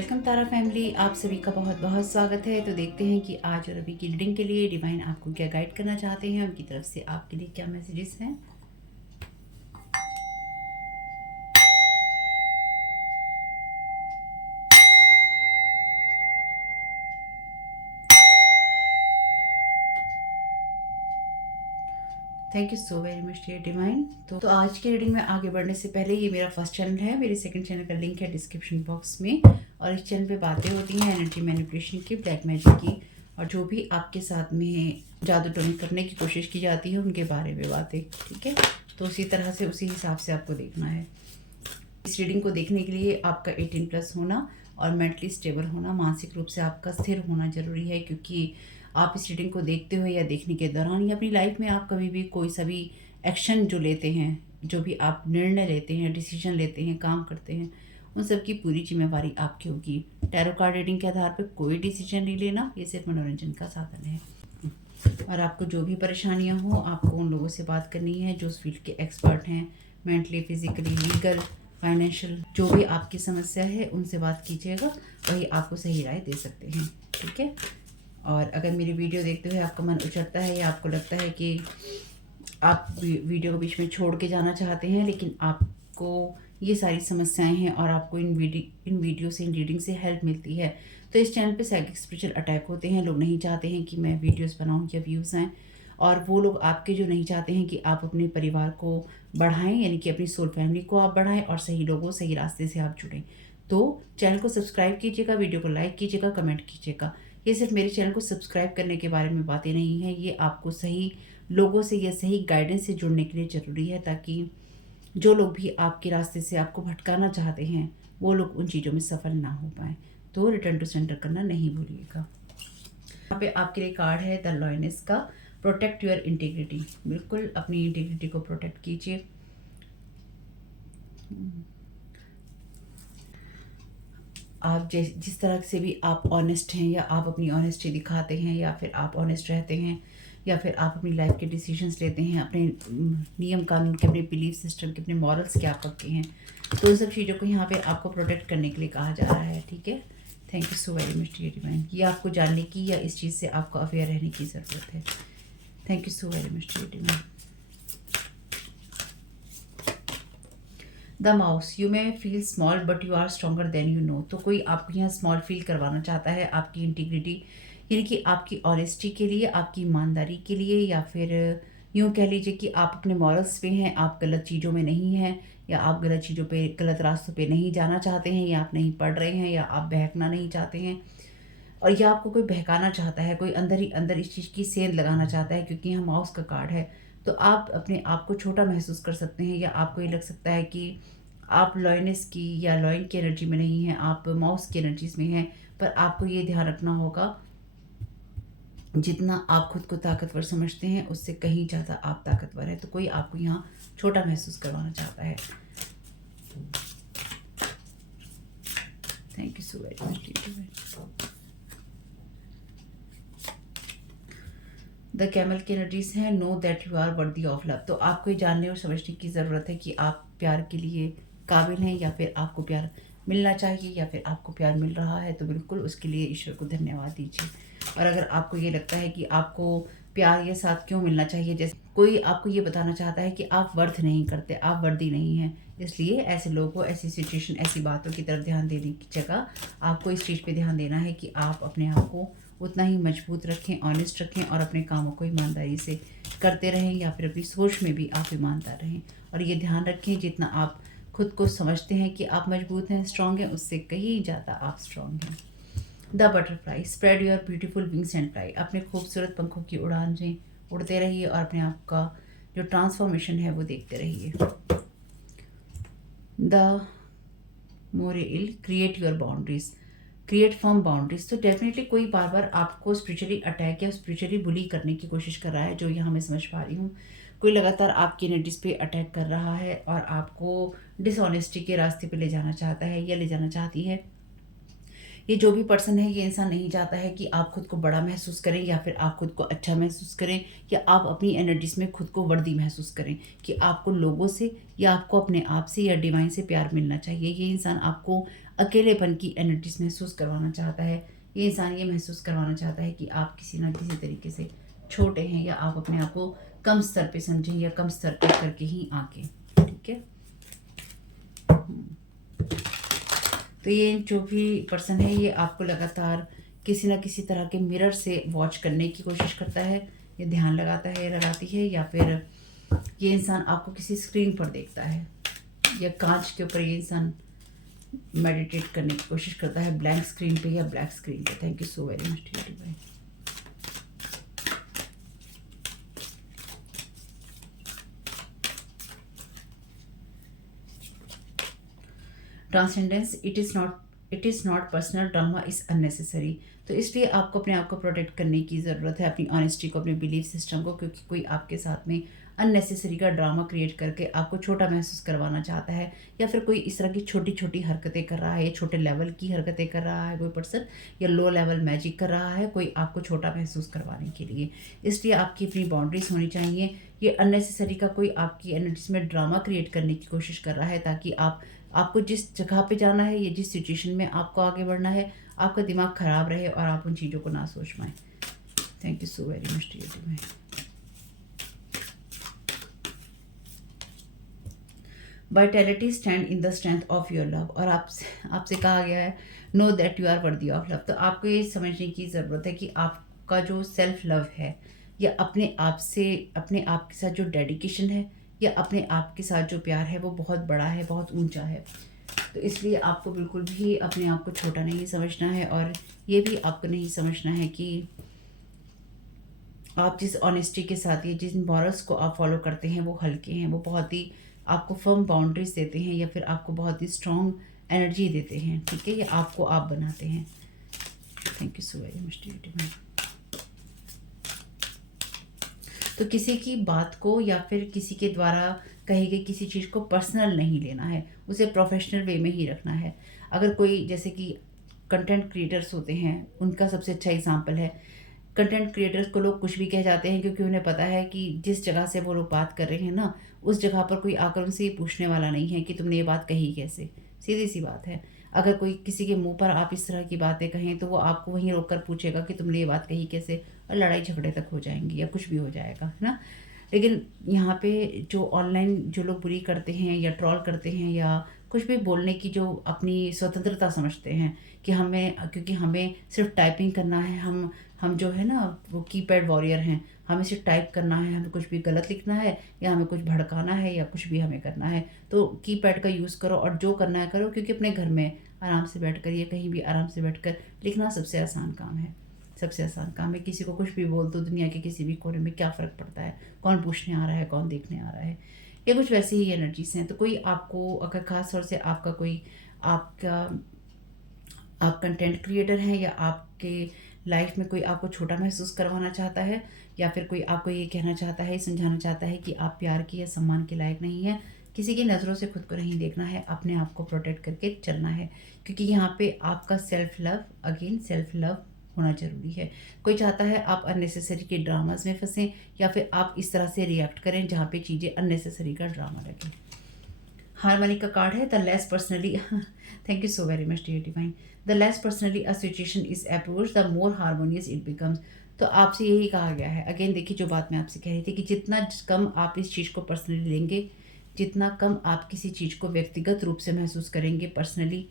Welcome तारा family, आप सभी का बहुत बहुत स्वागत है। तो देखते हैं कि आज और अभी की रीडिंग के लिए डिवाइन आपको क्या गाइड करना चाहते हैं, उनकी तरफ से आपके लिए क्या मैसेजेस हैं। Thank you so very much dear divine. तो आज की रीडिंग में आगे बढ़ने से पहले, ये मेरा फर्स्ट चैनल है, मेरे सेकंड चैनल का लिंक है डिस्क्रिप्शन बॉक्स में। और इस चैनल पे बातें होती हैं एनर्जी मैनिपुलेशन की, ब्लैक मैजिक की, और जो भी आपके साथ में जादू टोनी करने की कोशिश की जाती है उनके बारे में बातें, ठीक है। तो उसी तरह से उसी हिसाब से आपको देखना है। इस रीडिंग को देखने के लिए आपका 18+ होना और मेंटली स्टेबल होना, मानसिक रूप से आपका स्थिर होना ज़रूरी है, क्योंकि आप इस रीडिंग को देखते हुए या देखने के दौरान या अपनी लाइफ में आप कभी भी कोई सा भी एक्शन जो लेते हैं, जो भी आप निर्णय लेते हैं, डिसीजन लेते हैं, काम करते हैं, उन सब की पूरी जिम्मेवारी आपकी होगी। टैरो कार्ड रीडिंग के आधार पर कोई डिसीजन नहीं लेना, ये सिर्फ मनोरंजन का साधन है। और आपको जो भी परेशानियां हो, आपको उन लोगों से बात करनी है जो उस फील्ड के एक्सपर्ट हैं, मेंटली, फिजिकली, लीगल, फाइनेंशियल, जो भी आपकी समस्या है उनसे बात कीजिएगा, वही आपको सही राय दे सकते हैं, ठीक है। और अगर मेरी वीडियो देखते हुए आपका मन उचटता है या आपको लगता है कि आप वीडियो को बीच में छोड़ के जाना चाहते हैं, लेकिन आपको ये सारी समस्याएं हैं और आपको इन वीडियो से, इन रीडिंग से हेल्प मिलती है, तो इस चैनल पे साइकिक स्पिरिचुअल अटैक होते हैं। लोग नहीं चाहते हैं कि मैं वीडियोस बनाऊं या व्यूज़ आएँ, और वो लोग आपके जो नहीं चाहते हैं कि आप अपने परिवार को बढ़ाएं, यानी कि अपनी सोल फैमिली को आप बढ़ाएं और सही लोगों, सही रास्ते से आप जुड़ें। तो चैनल को सब्सक्राइब कीजिएगा, वीडियो को लाइक कीजिएगा, कमेंट कीजिएगा। ये सिर्फ मेरे चैनल को सब्सक्राइब करने के बारे में बातें नहीं हैं, ये आपको सही लोगों से या सही गाइडेंस से जुड़ने के लिए ज़रूरी है, ताकि जो लोग भी आपके रास्ते से आपको भटकाना चाहते हैं वो लोग उन चीज़ों में सफल ना हो पाए। तो रिटर्न टू सेंटर करना नहीं भूलिएगा। यहाँ पे आपके लिए कार्ड है द लॉयनेस का, प्रोटेक्ट योर इंटीग्रिटी। बिल्कुल अपनी इंटीग्रिटी को प्रोटेक्ट कीजिए। आप जिस तरह से भी आप ऑनेस्ट हैं, या आप अपनी ऑनेस्टी दिखाते हैं, या फिर आप ऑनेस्ट रहते हैं, या फिर आप अपनी लाइफ के डिसीजंस लेते हैं, अपने नियम कानून के, अपने बिलीफ सिस्टम के, अपने मॉरल्स के आप पक्के हैं, तो उन सब चीज़ों को यहाँ पे आपको प्रोटेक्ट करने के लिए कहा जा रहा है, ठीक है। Thank you so very much dear divine. ये आपको जानने की या इस चीज़ से आपको अवेयर रहने की ज़रूरत है। Thank you so very much dear divine. The mouse, you may feel small but you are stronger than you know. तो कोई आपको यहाँ स्मॉल फील करवाना चाहता है आपकी इंटीग्रिटी, यानी कि आपकी ऑनेस्टी के लिए, आपकी ईमानदारी के लिए, या फिर यूँ कह लीजिए कि आप अपने मॉरल्स पे हैं, आप गलत चीज़ों में नहीं हैं, या आप गलत चीज़ों पे, गलत रास्तों पे नहीं जाना चाहते हैं, या आप नहीं पढ़ रहे हैं, या आप बहकना नहीं चाहते हैं, और या आपको कोई बहकाना चाहता है, कोई अंदर ही अंदर इस चीज़ की सेंध लगाना चाहता है, क्योंकि यहाँ माउस का कार्ड है। तो आप अपने आप को छोटा महसूस कर सकते हैं, या आपको ये लग सकता है कि आप लॉयनेस की या लॉयन की एनर्जी में नहीं हैं, आप माउस की एनर्जीज में हैं। पर आपको ये ध्यान रखना होगा, जितना आप खुद को ताकतवर समझते हैं उससे कहीं ज़्यादा आप ताकतवर हैं। तो कोई आपको यहाँ छोटा महसूस करवाना चाहता है। Thank you so very much. The camel की एनर्जीज हैं, know that you are worthy of love. तो आपको ये जानने और समझने की ज़रूरत है कि आप प्यार के लिए काबिल हैं, या फिर आपको प्यार मिलना चाहिए, या फिर आपको प्यार मिल रहा है। तो बिल्कुल उसके लिए ईश्वर को धन्यवाद दीजिए। और अगर आपको ये लगता है कि आपको प्यार ये साथ क्यों मिलना चाहिए, जैसे कोई आपको ये बताना चाहता है कि आप वर्थ नहीं करते, आप वर्दी नहीं हैं, इसलिए ऐसे लोगों को, ऐसी सिचुएशन, ऐसी बातों की तरफ ध्यान देने की जगह आपको इस चीज़ पे ध्यान देना है कि आप अपने आप को उतना ही मजबूत रखें, ऑनेस्ट रखें, और अपने कामों को ईमानदारी से करते रहें, या फिर अपनी सोच में भी आप ईमानदार रहें। और ये ध्यान रखें, जितना आप खुद को समझते हैं कि आप मजबूत हैं, स्ट्रांग हैं, उससे कहीं ज़्यादा आप स्ट्रांग हैं। The butterfly, spread your beautiful wings and fly. अपने खूबसूरत पंखों की उड़ान में उड़ते रहिए और अपने आप का जो ट्रांसफॉर्मेशन है वो देखते रहिए। The Morel, create your boundaries, create firm boundaries. तो डेफिनेटली कोई बार बार आपको स्पिरिचुअली अटैक या स्पिरिचुअली बुली करने की कोशिश कर रहा है, जो यहाँ मैं समझ पा रही हूँ। कोई लगातार आपकी एनर्जीज पे अटैक कर रहा है और आपको डिसऑनेस्टी के रास्ते पे ले जाना चाहता है या ले जाना चाहती है। ये जो भी पर्सन है, ये इंसान नहीं चाहता है कि आप खुद को बड़ा महसूस करें, या फिर आप खुद को अच्छा महसूस करें, या आप अपनी एनर्जीज में खुद को वर्दी महसूस करें, कि आपको लोगों से, या आपको अपने आप से, या डिवाइन से प्यार मिलना चाहिए। ये इंसान आपको अकेलेपन की एनर्जीज महसूस करवाना चाहता है। ये इंसान ये महसूस करवाना चाहता है कि आप किसी ना किसी तरीके से छोटे हैं, या आप अपने आप को कम स्तर पे समझें, या कम स्तर पे करके ही आके, ठीक है। तो ये जो भी पर्सन है ये आपको लगातार किसी ना किसी तरह के मिरर से वॉच करने की कोशिश करता है, ये ध्यान लगाता है, लगाती है, या फिर ये इंसान आपको किसी स्क्रीन पर देखता है, या कांच के ऊपर ये इंसान मेडिटेट करने की कोशिश करता है, ब्लैंक स्क्रीन पे या ब्लैक स्क्रीन पे। Thank you so very much dear divine. Transcendence, it is not personal, drama is unnecessary. तो इसलिए आपको अपने आप को प्रोटेक्ट करने की ज़रूरत है, अपनी ऑनेस्टी को, अपने बिलीफ सिस्टम को, क्योंकि कोई आपके साथ में अननेसेसरी का ड्रामा क्रिएट करके आपको छोटा महसूस करवाना चाहता है, या फिर कोई इस तरह की छोटी छोटी हरकतें कर रहा है, या छोटे लेवल की हरकतें कर रहा है कोई पर्सन, या लो लेवल मैजिक कर रहा है कोई आपको छोटा महसूस करवाने के लिए। इसलिए आपकी अपनी बाउंड्रीज होनी चाहिए। ये अननेसेसरी का कोई आपकी एनर्जीज में ड्रामा क्रिएट करने की कोशिश कर रहा है, ताकि आपको जिस जगह पे जाना है या जिस सिचुएशन में आपको आगे बढ़ना है, आपका दिमाग खराब रहे और आप उन चीज़ों को ना सोच पाएँ। Thank you so very much dear divine. Vitality stand in the strength of your love, और आपसे कहा गया है know that you are worthy of love. तो आपको ये समझने की ज़रूरत है कि आपका जो सेल्फ लव है, या अपने आप के साथ जो डेडिकेशन है, या अपने आप के साथ जो प्यार है, वो बहुत बड़ा है, बहुत ऊंचा है। तो इसलिए आपको बिल्कुल भी अपने आप को छोटा नहीं समझना है, और ये भी आपको नहीं समझना है कि आप जिस ऑनेस्टी के साथ या जिन मॉरल्स को आप फॉलो करते हैं वो हल्के हैं, वो बहुत ही आपको फर्म बाउंड्रीज देते हैं, या फिर आपको बहुत ही स्ट्रॉन्ग एनर्जी देते हैं, ठीक है, या आपको आप बनाते हैं। Thank you so very much dear divine. तो किसी की बात को या फिर किसी के द्वारा कही गई किसी चीज़ को पर्सनल नहीं लेना है, उसे प्रोफेशनल वे में ही रखना है। अगर कोई, जैसे कि कंटेंट क्रिएटर्स होते हैं, उनका सबसे अच्छा एग्जांपल है। कंटेंट क्रिएटर्स को लोग कुछ भी कह जाते हैं, क्योंकि उन्हें पता है कि जिस जगह से वो लोग बात कर रहे हैं ना, उस जगह पर कोई आकर उनसे ये पूछने वाला नहीं है कि तुमने ये बात कही कैसे। सीधी सी बात है। अगर कोई किसी के मुंह पर आप इस तरह की बातें कहें, तो वो आपको वहीं रोक कर पूछेगा कि तुमने ये बात कही कैसे, और लड़ाई झगड़े तक हो जाएंगी, या कुछ भी हो जाएगा, है ना। लेकिन यहाँ पे जो ऑनलाइन जो लोग बुरी करते हैं, या ट्रोल करते हैं, या कुछ भी बोलने की जो अपनी स्वतंत्रता समझते हैं कि क्योंकि हमें सिर्फ टाइपिंग करना है, हम जो है ना वो कीपैड वॉरियर हैं, हमें सिर्फ टाइप करना है, हमें कुछ भी गलत लिखना है, या हमें कुछ भड़काना है, या कुछ भी हमें करना है, तो कीपैड का यूज़ करो और जो करना है करो, क्योंकि अपने घर में आराम से बैठकर या कहीं भी आराम से बैठकर लिखना सबसे आसान काम है। सबसे आसान काम है। किसी को कुछ भी बोल दो, दुनिया के किसी भी कोने में क्या फ़र्क पड़ता है, कौन पूछने आ रहा है, कौन देखने आ रहा है। ये कुछ वैसी ही एनर्जीज हैं। तो कोई आपको, अगर ख़ास तौर से आप कंटेंट क्रिएटर हैं, या आपके लाइफ में कोई आपको छोटा महसूस करवाना चाहता है, या फिर कोई आपको ये कहना चाहता है, समझाना चाहता है कि आप प्यार की या सम्मान के लायक नहीं हैं, किसी की नज़रों से खुद को नहीं देखना है, अपने आप को प्रोटेक्ट करके चलना है। क्योंकि यहाँ पे आपका सेल्फ लव होना ज़रूरी है। कोई चाहता है आप अननेसेसरी के ड्रामास में फंसें, या फिर आप इस तरह से रिएक्ट करें जहाँ पे चीज़ें अननेसेसरी का ड्रामा लगे। हार्मनी का कार्ड है, the less personally thank you so very much dear divine. The less personally a situation is approach, the more harmonious it becomes. तो आपसे यही कहा गया है, अगेन देखिए जो बात मैं आपसे कह रही थी, कि जितना कम आप इस चीज़ को पर्सनली लेंगे, जितना कम आप किसी चीज़ को व्यक्तिगत रूप से महसूस करेंगे पर्सनली,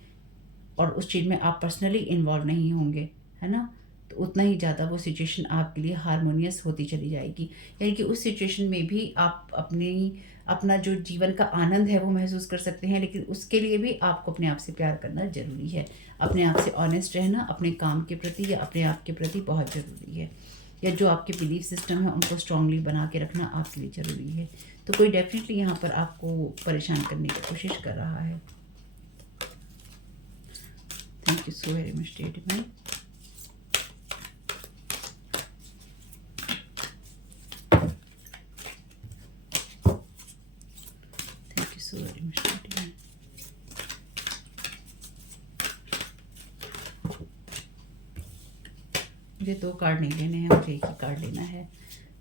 और उस चीज़ में आप पर्सनली इन्वॉल्व नहीं होंगे, है ना, तो उतना ही ज़्यादा वो सिचुएशन आपके लिए हार्मोनियस होती चली जाएगी। यानी कि उस सिचुएशन में भी आप अपना जो जीवन का आनंद है वो महसूस कर सकते हैं, लेकिन उसके लिए भी आपको अपने आप से प्यार करना ज़रूरी है। अपने आप से ऑनेस्ट रहना अपने काम के प्रति या अपने आप के प्रति बहुत ज़रूरी है, या जो आपके बिलीफ सिस्टम है उनको स्ट्रांगली बना के रखना आपके लिए ज़रूरी है। तो कोई डेफिनेटली यहाँ पर आपको परेशान करने की कोशिश कर रहा है। Thank you so very much dear divine. So very much divine. मुझे 2 कार्ड नहीं लेने हैं, मुझे एक ही कार्ड लेना है।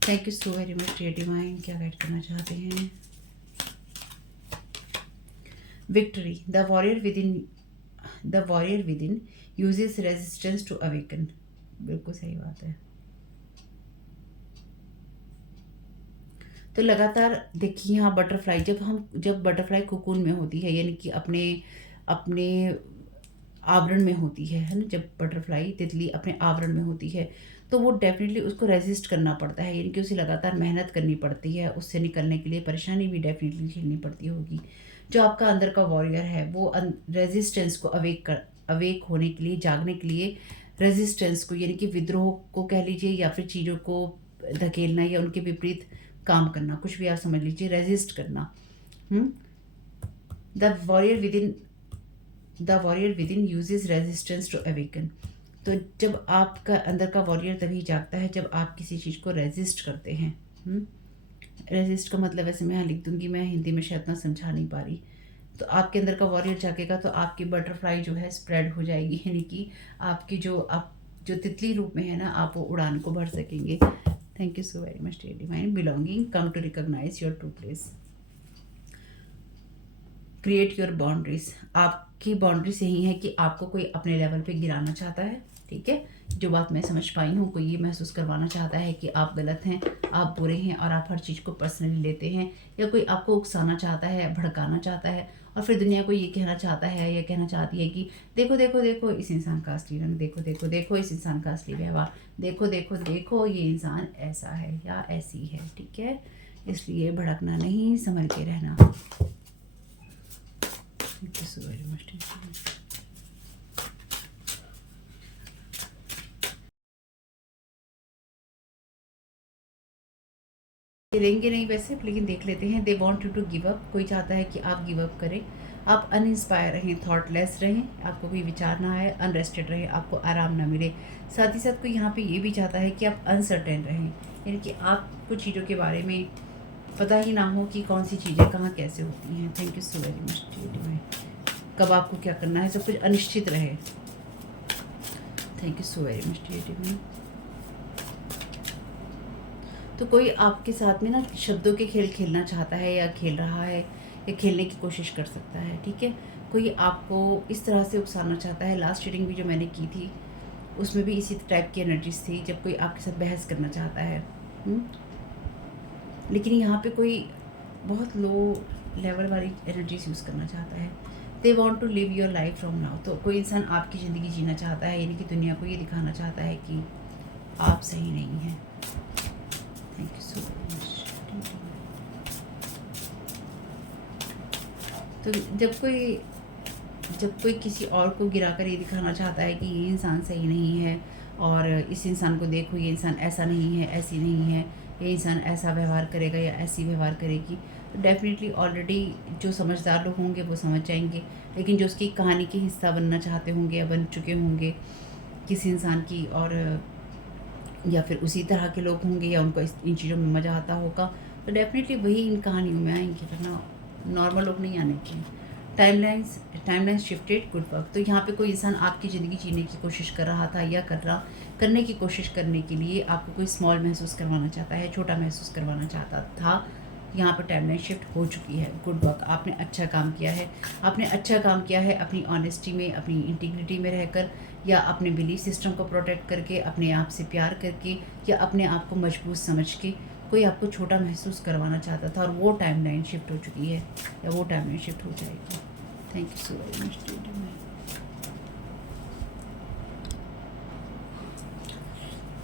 Thank you so very much dear divine. क्या गाइड करना चाहते हैं? Victory, the warrior within the warrior within uses resistance to awaken. बिल्कुल सही बात है। तो लगातार देखिए यहाँ बटरफ्लाई, जब बटरफ्लाई कोकून में होती है, यानी कि अपने अपने आवरण में होती है ना, जब बटरफ्लाई तितली अपने आवरण में होती है तो वो डेफिनेटली उसको रेजिस्ट करना पड़ता है, यानी कि उसे लगातार मेहनत करनी पड़ती है, उससे निकलने के लिए परेशानी भी डेफिनेटली झेलनी पड़ती होगी। जो आपका अंदर का वॉरियर है वो रेजिस्टेंस को अवेक होने के लिए, जागने के लिए रेजिस्टेंस को, यानी कि विद्रोह को कह लीजिए, या फिर चीज़ों को धकेलना या उनके विपरीत काम करना, कुछ भी आप समझ लीजिए, रेजिस्ट करना। The warrior within the warrior within uses resistance to awaken. तो जब आपका अंदर का वॉरियर तभी जागता है जब आप किसी चीज़ को रेजिस्ट करते हैं। रेजिस्ट का मतलब वैसे मैं यहाँ लिख दूंगी, मैं हिंदी में शायद ना समझा नहीं पा रही। तो आपके अंदर का वॉरियर जागेगा तो आपकी बटरफ्लाई जो है स्प्रेड हो जाएगी, यानी कि आपकी आप जो तितली रूप में है ना, आप वो उड़ान को भर सकेंगे। Thank you so very much dear divine. Belonging come to recognise your true place. Create your boundaries. आपकी बाउंड्रीज यही है कि आपको कोई अपने लेवल पे गिराना चाहता है, ठीक है, जो बात मैं समझ पाई हूँ, कोई ये महसूस करवाना चाहता है कि आप गलत हैं, आप बुरे हैं और आप हर चीज़ को पर्सनली लेते हैं, या कोई आपको उकसाना चाहता है, भड़काना चाहता है, और फिर दुनिया को ये कहना चाहता है या कहना चाहती है कि देखो देखो देखो इस इंसान का असली रंग, देखो देखो देखो इस इंसान का असली व्यवहार, देखो देखो देखो ये इंसान ऐसा है या ऐसी है, ठीक है। इसलिए भड़कना नहीं, संभल के रहना। Thank you so very much. लेंगे नहीं वैसे, लेकिन देख लेते हैं। They want you to give up. कोई चाहता है कि आप गिव अप करें, आप अनइंस्पायर रहें, थॉटलेस रहें, आपको कोई विचार ना आए, अनरेस्टेड रहें, आपको आराम ना मिले। साथ ही साथ कोई यहाँ पे ये भी चाहता है कि आप अनसर्टेन रहें, यानी कि आपको चीज़ों के बारे में पता ही ना हो कि कौन सी चीज़ें कहाँ कैसे होती हैं। Thank you so very much divine. कब आपको क्या करना है, सब कुछ अनिश्चित रहे। Thank you so very much dear divine. तो कोई आपके साथ में ना शब्दों के खेल खेलना चाहता है या खेल रहा है या खेलने की कोशिश कर सकता है, ठीक है। कोई आपको इस तरह से उकसाना चाहता है। लास्ट रीडिंग भी जो मैंने की थी उसमें भी इसी टाइप की एनर्जीज थी, जब कोई आपके साथ बहस करना चाहता है। लेकिन यहाँ पे कोई बहुत लो लेवल वाली एनर्जीज यूज़ करना चाहता है। They want to live your life from now. तो कोई इंसान आपकी ज़िंदगी जीना चाहता है, यानी कि दुनिया को ये दिखाना चाहता है कि आप सही नहीं हैं। Thank you so much. तो जब कोई किसी और को गिराकर ये दिखाना चाहता है कि ये इंसान सही नहीं है, और इस इंसान को देखो, ये इंसान ऐसा नहीं है, ऐसी नहीं है, ये इंसान ऐसा व्यवहार करेगा या ऐसी व्यवहार करेगी, तो डेफिनेटली ऑलरेडी जो समझदार लोग होंगे वो समझ जाएंगे। लेकिन जो उसकी कहानी के हिस्सा बनना चाहते होंगे या बन चुके होंगे किसी इंसान की, और या फिर उसी तरह के लोग होंगे या उनको इन चीज़ों में मज़ा आता होगा, तो डेफिनेटली वही इन कहानियों में आएंगे, वरना नॉर्मल लोग नहीं आने चाहिए। Timelines shifted, good work. तो यहाँ पे कोई इंसान आपकी ज़िंदगी जीने की कोशिश कर रहा था या करने की कोशिश करने के लिए आपको कोई स्मॉल महसूस करवाना चाहता है, छोटा महसूस करवाना चाहता था। यहाँ पर टाइमलाइन शिफ्ट हो चुकी है, गुड वर्क। आपने अच्छा काम किया है, अपनी ऑनेस्टी में, अपनी इंटीग्रिटी में रहकर, या अपने बिलीफ सिस्टम को प्रोटेक्ट करके, अपने आप से प्यार करके, या अपने आप को मजबूत समझ के कोई आपको छोटा महसूस करवाना चाहता था, और वो टाइमलाइन शिफ्ट हो चुकी है या वो टाइमलाइन शिफ्ट हो जाएगी। Thank you so very much dear.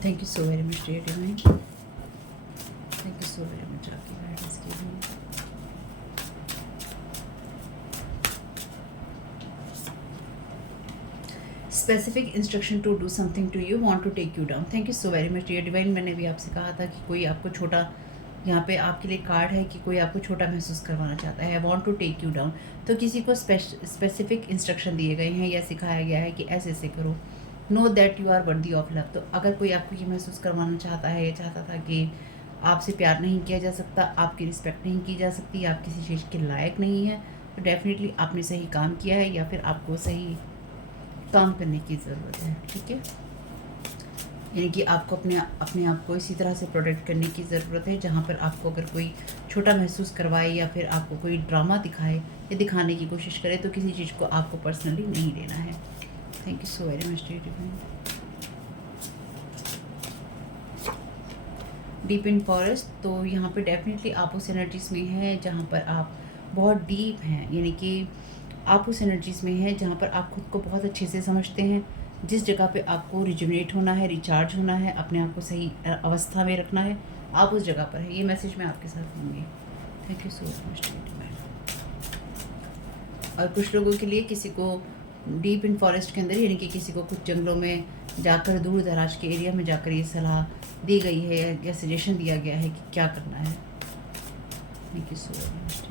Thank you so very much dear divine. Thank you so very much आपकी गाइडेंस के लिए। Specific instruction to do something to you, want to take you down. Thank you so very much dear divine. मैंने भी आपसे कहा था कि कोई आपको छोटा, यहाँ पे आपके लिए कार्ड है कि कोई आपको छोटा महसूस करवाना चाहता है, want to take you down. तो किसी को स्पेसिफिक इंस्ट्रक्शन दिए गए हैं या सिखाया गया है कि ऐसे ऐसे करो। Know that you are worthy of love. तो अगर कोई आपको ये महसूस करवाना चाहता है या चाहता था कि आपसे प्यार नहीं किया जा सकता, आपकी रिस्पेक्ट नहीं की जा सकती, आप किसी चीज़ के लायक नहीं है, तो डेफिनेटली आपने सही काम किया है या फिर आपको सही काम करने की ज़रूरत है, ठीक है। यानी कि आपको अपने आप को इसी तरह से प्रोटेक्ट करने की ज़रूरत है, जहाँ पर आपको अगर कोई छोटा महसूस करवाए या फिर आपको कोई ड्रामा दिखाए या दिखाने की कोशिश करे, तो किसी चीज़ को आपको पर्सनली नहीं लेना है। Thank you so very much divine. Deep in forest, तो यहाँ पे डेफिनेटली आप उस एनर्जीज़ में हैं जहाँ पर आप बहुत डीप हैं, यानी कि आप उस एनर्जीज़ में हैं जहाँ पर आप खुद को बहुत अच्छे से समझते हैं। जिस जगह पे आपको रिजुनेट होना है, रिचार्ज होना है, अपने आप को सही अवस्था में रखना है, आप उस जगह पर है। ये मैसेज मैं आपके साथ दूँगी। Thank you so much. और कुछ लोगों के लिए किसी को डीप इन फॉरेस्ट के अंदर, यानी कि किसी को कुछ जंगलों में जाकर, दूर दराज के एरिया में जाकर ये सलाह दी गई है या सजेशन दिया गया है कि क्या करना है। Thank you so much.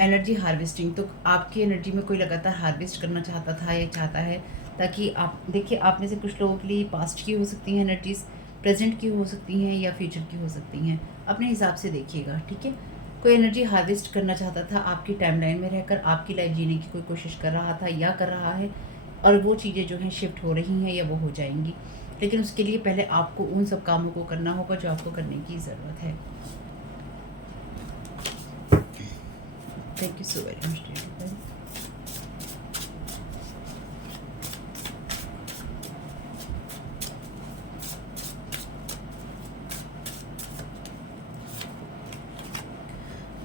Energy harvesting, तो आपकी एनर्जी में कोई लगातार हार्वेस्ट करना चाहता था या चाहता है, ताकि आप देखिए, आप में से कुछ लोगों के लिए पास्ट की हो सकती हैं एनर्जीज़, प्रेजेंट की हो सकती हैं या फ्यूचर की हो सकती हैं। अपने हिसाब से देखिएगा, ठीक है। कोई एनर्जी हार्वेस्ट करना चाहता था, आपकी टाइमलाइन में रहकर आपकी लाइफ जीने की कोई कोशिश कर रहा था या कर रहा है, और वो चीज़ें जो हैं शिफ्ट हो रही हैं या वो हो जाएंगी, लेकिन उसके लिए पहले आपको उन सब कामों को करना होगा जो आपको करने की ज़रूरत है। Thank you so very much.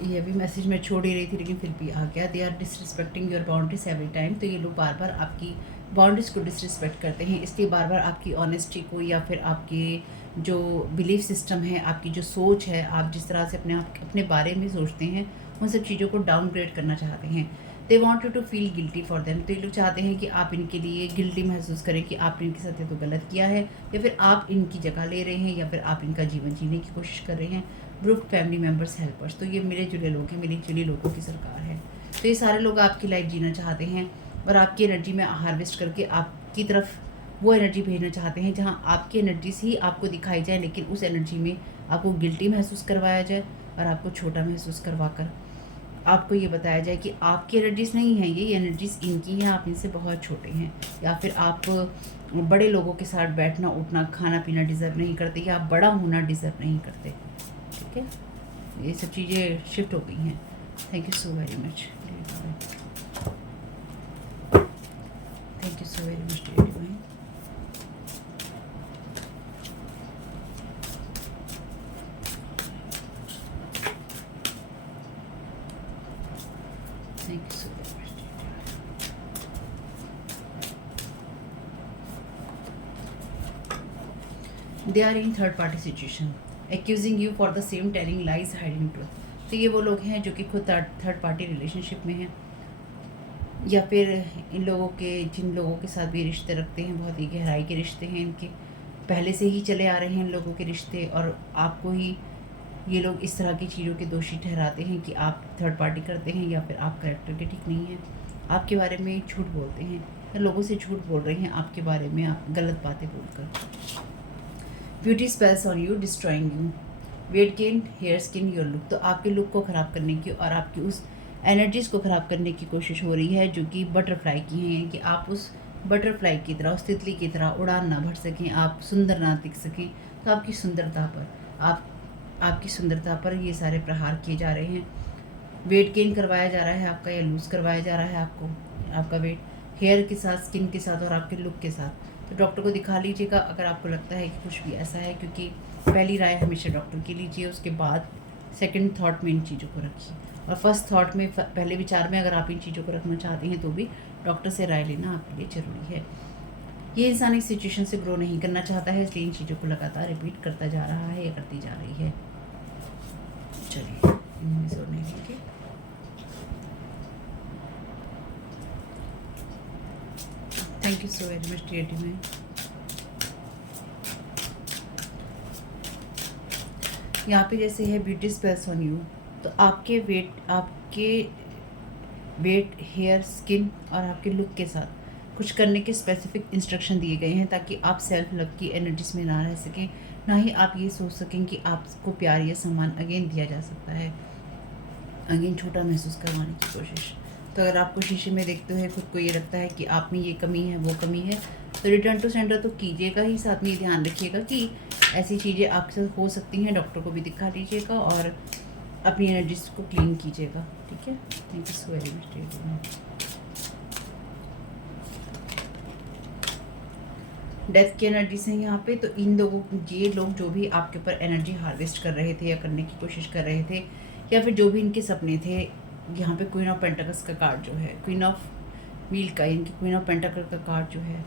ये भी मैसेज मैं छोड़ ही रही थी लेकिन फिर भी आ गया। They are disrespecting your boundaries every time, तो ये लोग बार बार आपकी बाउंड्रीज को डिसरिस्पेक्ट करते हैं, इसलिए बार बार आपकी ऑनेस्टी को या फिर आपके जो बिलीफ सिस्टम है, आपकी जो सोच है, आप जिस तरह से अपने बारे में सोचते हैं, उन सब चीज़ों को डाउनग्रेड करना चाहते हैं। They want you to feel guilty for them, तो ये लोग चाहते हैं कि आप इनके लिए गिल्टी महसूस करें कि आपने इनके साथ ये तो गलत किया है, या फिर आप इनकी जगह ले रहे हैं, या फिर आप इनका जीवन जीने की कोशिश कर रहे हैं। ग्रुप, फैमिली मेम्बर्स, हेल्पर्स, तो ये मिले जुले लोग हैं, मिली जुली लोगों की सरकार है। तो ये सारे लोग आपकी लाइफ जीना चाहते हैं और आपकी एनर्जी में हार्वेस्ट करके आपकी तरफ वो एनर्जी भेजना चाहते हैं जहाँ आपकी एनर्जीज ही आपको दिखाई जाए, लेकिन उस एनर्जी में आपको गिल्टी महसूस करवाया जाए और आपको छोटा महसूस करवा कर आपको ये बताया जाए कि आपकी एनर्जीज नहीं है, ये एनर्जीज इनकी हैं, आप इनसे बहुत छोटे हैं, या फिर आप बड़े लोगों के साथ बैठना, उठना, खाना पीना डिज़र्व नहीं करते, या आप बड़ा होना डिज़र्व नहीं करते। ठीक है, ये सब चीज़ें शिफ्ट हो गई हैं। Thank you so very much. Thank you so very much dear divine. Thank you so very much. They are in third party situation accusing you for the same, telling lies, hiding truth. तो ये वो लोग हैं जो कि खुद third party relationship में हैं, या फिर इन लोगों के, जिन लोगों के साथ भी रिश्ते रखते हैं, बहुत ही गहराई के रिश्ते हैं इनके, पहले से ही चले आ रहे हैं इन लोगों के रिश्ते, और आपको ही ये लोग इस तरह की चीज़ों के दोषी ठहराते हैं कि आप थर्ड पार्टी करते हैं, या फिर आप कैरेक्टर के ठीक नहीं हैं, आपके बारे में झूठ बोलते हैं, या लोगों से झूठ बोल रहे हैं आपके बारे में, आप गलत बातें बोलकर। Beauty spells on you, destroying you, weight gain, hair skin, your look, तो आपके लुक को ख़राब करने की और आपकी उस एनर्जीज़ को ख़राब करने की कोशिश हो रही है जो कि बटरफ्लाई की हैं, यानी कि आप उस बटरफ्लाई की तरह, उस तितली की तरह उड़ान ना भर सकें, आप सुंदर ना दिख सकें। तो आपकी सुंदरता पर, आपकी सुंदरता पर ये सारे प्रहार किए जा रहे हैं। वेट गेन करवाया जा रहा है आपका, या लूज़ करवाया जा रहा है आपको, आपका वेट, हेयर के साथ, स्किन के साथ और आपके लुक के साथ। तो डॉक्टर को दिखा लीजिएगा अगर आपको लगता है कि कुछ भी ऐसा है, क्योंकि पहली राय हमेशा डॉक्टर की लीजिए, उसके बाद सेकंड थॉट में इन चीज़ों को रखिए, और फर्स्ट थॉट में, पहले विचार में अगर आप इन चीज़ों को रखना चाहते हैं तो भी डॉक्टर से राय लेना आपके लिए ज़रूरी है। ये इंसान इस सिचुएशन से ग्रो नहीं करना चाहता है, इसलिए इन चीज़ों को लगातार रिपीट करता जा रहा है या करती जा रही है। चलिए इनमें से नहीं लेंगे। Thank you so very much dear divine. यहाँ पे जैसे है ब्यूटी स्पेल्स ऑन यू, तो आपके वेट, हेयर, स्किन और आपके लुक के साथ कुछ करने के स्पेसिफिक इंस्ट्रक्शन दिए गए हैं, ताकि आप सेल्फ लव की एनर्जीज में ना रह सकें, ना ही आप ये सोच सकें कि आपको प्यार या सम्मान अगेन दिया जा सकता है, अगेन छोटा महसूस करवाने की कोशिश। तो अगर आपको शीशे में देखते हुए खुद को ये लगता है कि आप में ये कमी है, वो कमी है, तो रिटर्न टू सेंटर तो कीजिएगा ही, साथ में ये ध्यान रखिएगा कि ऐसी चीज़ें आपके साथ हो सकती हैं, डॉक्टर को भी दिखा लीजिएगा और अपनी एनर्जीज को क्लीन कीजिएगा, ठीक है। Thank you so very much. Death की एनर्जीज हैं यहाँ पे, तो इन लोगों, ये लोग जो भी आपके ऊपर एनर्जी हार्वेस्ट कर रहे थे या करने की कोशिश कर रहे थे, या फिर जो भी इनके सपने थे, यहाँ पे क्वीन ऑफ पेंटाकल्स का कार्ड जो है, क्वीन ऑफ व्हील का, इनकी क्वीन ऑफ पेंटाकल का कार्ड जो है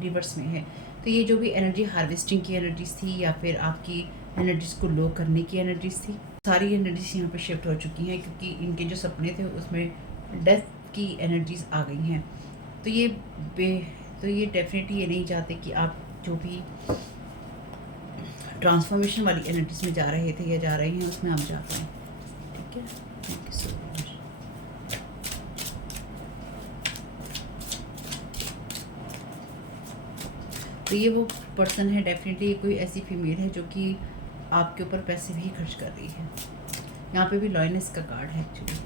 रिवर्स में है। तो ये जो भी एनर्जी हार्वेस्टिंग की एनर्जीज थी या फिर आपकी एनर्जीज को लो करने की एनर्जीज थी, सारी एनर्जीज यहाँ पे शिफ्ट हो चुकी हैं, क्योंकि इनके जो सपने थे उसमें डेथ की एनर्जीज आ गई हैं। तो ये डेफिनेटली ये नहीं चाहते कि आप जो भी ट्रांसफॉर्मेशन वाली एनर्जीज में जा रहे थे या जा रहे हैं उसमें आप जा पाएँ, ठीक है। Thank you so much. तो ये वो पर्सन है, डेफिनेटली कोई ऐसी फीमेल है जो कि आपके ऊपर पैसे भी खर्च कर रही है। यहाँ पे भी लॉयनेस का कार्ड है एक्चुअली।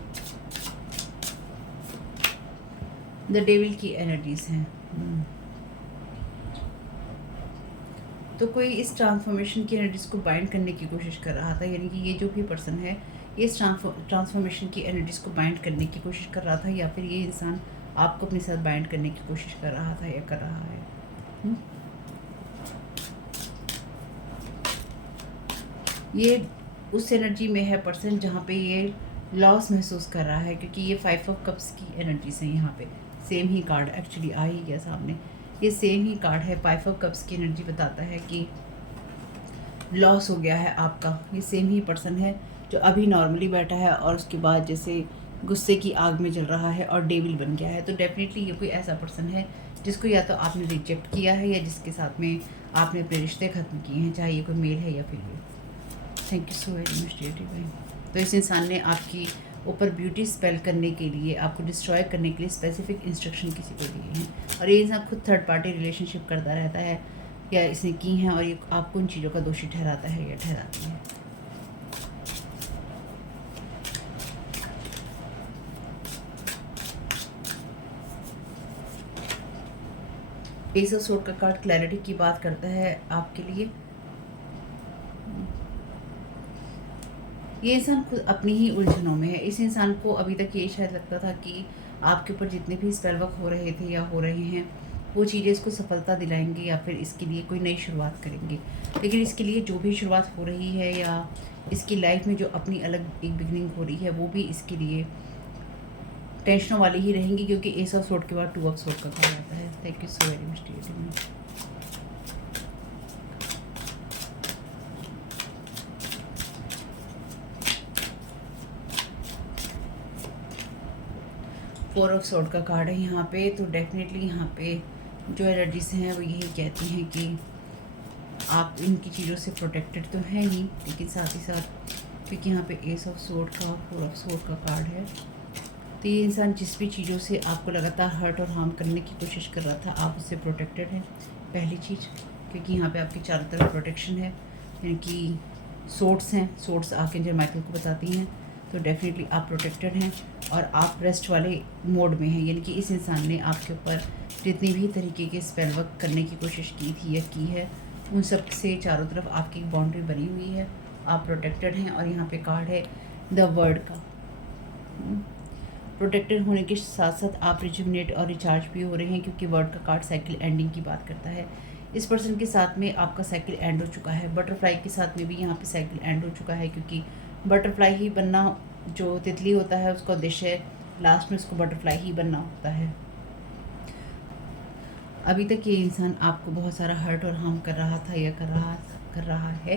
द डेविल की एनर्जीज हैं। तो कोई इस ट्रांसफॉर्मेशन की एनर्जीज को बाइंड करने की कोशिश कर रहा था, यानी कि ये जो भी पर्सन है ये इस ट्रांसफॉर्मेशन की एनर्जीज को बाइंड करने की कोशिश कर रहा था, या फिर ये इंसान आपको अपने साथ बाइंड करने की कोशिश कर रहा था या कर रहा है। ये उस एनर्जी में है पर्सन जहाँ पे ये लॉस महसूस कर रहा है, क्योंकि ये 5 ऑफ कप्स की एनर्जीज हैं। यहाँ पे सेम ही कार्ड एक्चुअली आ ही गया सामने, ये सेम ही कार्ड है। 5 ऑफ कप्स की एनर्जी बताता है कि लॉस हो गया है आपका। ये सेम ही पर्सन है जो अभी नॉर्मली बैठा है और उसके बाद जैसे गुस्से की आग में जल रहा है और डेविल बन गया है। तो डेफिनेटली ये कोई ऐसा पर्सन है जिसको या तो आपने रिजेक्ट किया है या जिसके साथ में आपने अपने रिश्ते ख़त्म किए हैं, चाहे ये कोई मेल है या female. Thank you so very much dear divine. तो इस इंसान ने आपकी ऊपर ब्यूटी स्पेल करने के लिए, आपको डिस्ट्रॉय करने के लिए स्पेसिफिक इंस्ट्रक्शन किसी को दिए हैं, और ये इंसान खुद थर्ड पार्टी रिलेशनशिप करता रहता है या इसने की हैं, और ये आपको उन चीज़ों का दोषी ठहराता है या ठहराती है। एस ऑफ सोर्ड का कार्ड क्लैरिटी की बात करता है आपके लिए। ये इंसान खुद अपनी ही उलझनों में है। इस इंसान को अभी तक ये शायद लगता था कि आपके ऊपर जितने भी स्पेल वर्क हो रहे थे या हो रहे हैं वो चीज़ें इसको सफलता दिलाएंगी या फिर इसके लिए कोई नई शुरुआत करेंगे, लेकिन इसके लिए जो भी शुरुआत हो रही है या इसकी लाइफ में जो अपनी अलग एक बिगनिंग हो रही है वो भी इसके लिए टेंशनों वाली ही रहेंगी, क्योंकि एस ऑफ सोर्ड के बाद 2 ऑफ सोर्ड का कार्ड आता है। Thank you so very much dear. 4 of sword का कार्ड है यहाँ पे। तो डेफिनेटली यहाँ पे जो एनर्जीज हैं वो यही कहती हैं कि आप इनकी चीज़ों से प्रोटेक्टेड तो हैं ही, लेकिन साथ ही साथ क्योंकि यहाँ पे एस ऑफ सोर्ड का 4 ऑफ सोर्ड का कार्ड है, तो ये इंसान जिस भी चीज़ों से आपको लगातार हर्ट और हार्म करने की कोशिश कर रहा था, आप उससे प्रोटेक्टेड हैं। पहली चीज़, क्योंकि यहाँ पे आपके चारों तरफ प्रोटेक्शन है, यानी कि सोर्ड्स हैं, सोर्ड्स आर्कएंजल माइकल को बताती हैं। तो डेफिनेटली आप प्रोटेक्टेड हैं और आप रेस्ट वाले मोड में हैं, यानी कि इस इंसान ने आपके ऊपर जितनी भी तरीके के स्पेल वर्क करने की कोशिश की थी या की है, उन सब से चारों तरफ आपकी बाउंड्री बनी हुई है, आप प्रोटेक्टेड हैं। और यहाँ पे कार्ड है द वर्ड का। प्रोटेक्टेड होने के साथ साथ आप रिजुविनेट और रिचार्ज भी हो रहे हैं, क्योंकि वर्ड का कार्ड साइकिल एंडिंग की बात करता है। इस पर्सन के साथ में आपका साइकिल एंड हो चुका है। बटरफ्लाई के साथ में भी यहाँ पे साइकिल एंड हो चुका है, क्योंकि बटरफ्लाई ही बनना, जो तितली होता है उसका उद्देश्य है लास्ट में उसको बटरफ्लाई ही बनना होता है। अभी तक ये इंसान आपको बहुत सारा हर्ट और हार्म कर रहा था या कर रहा है,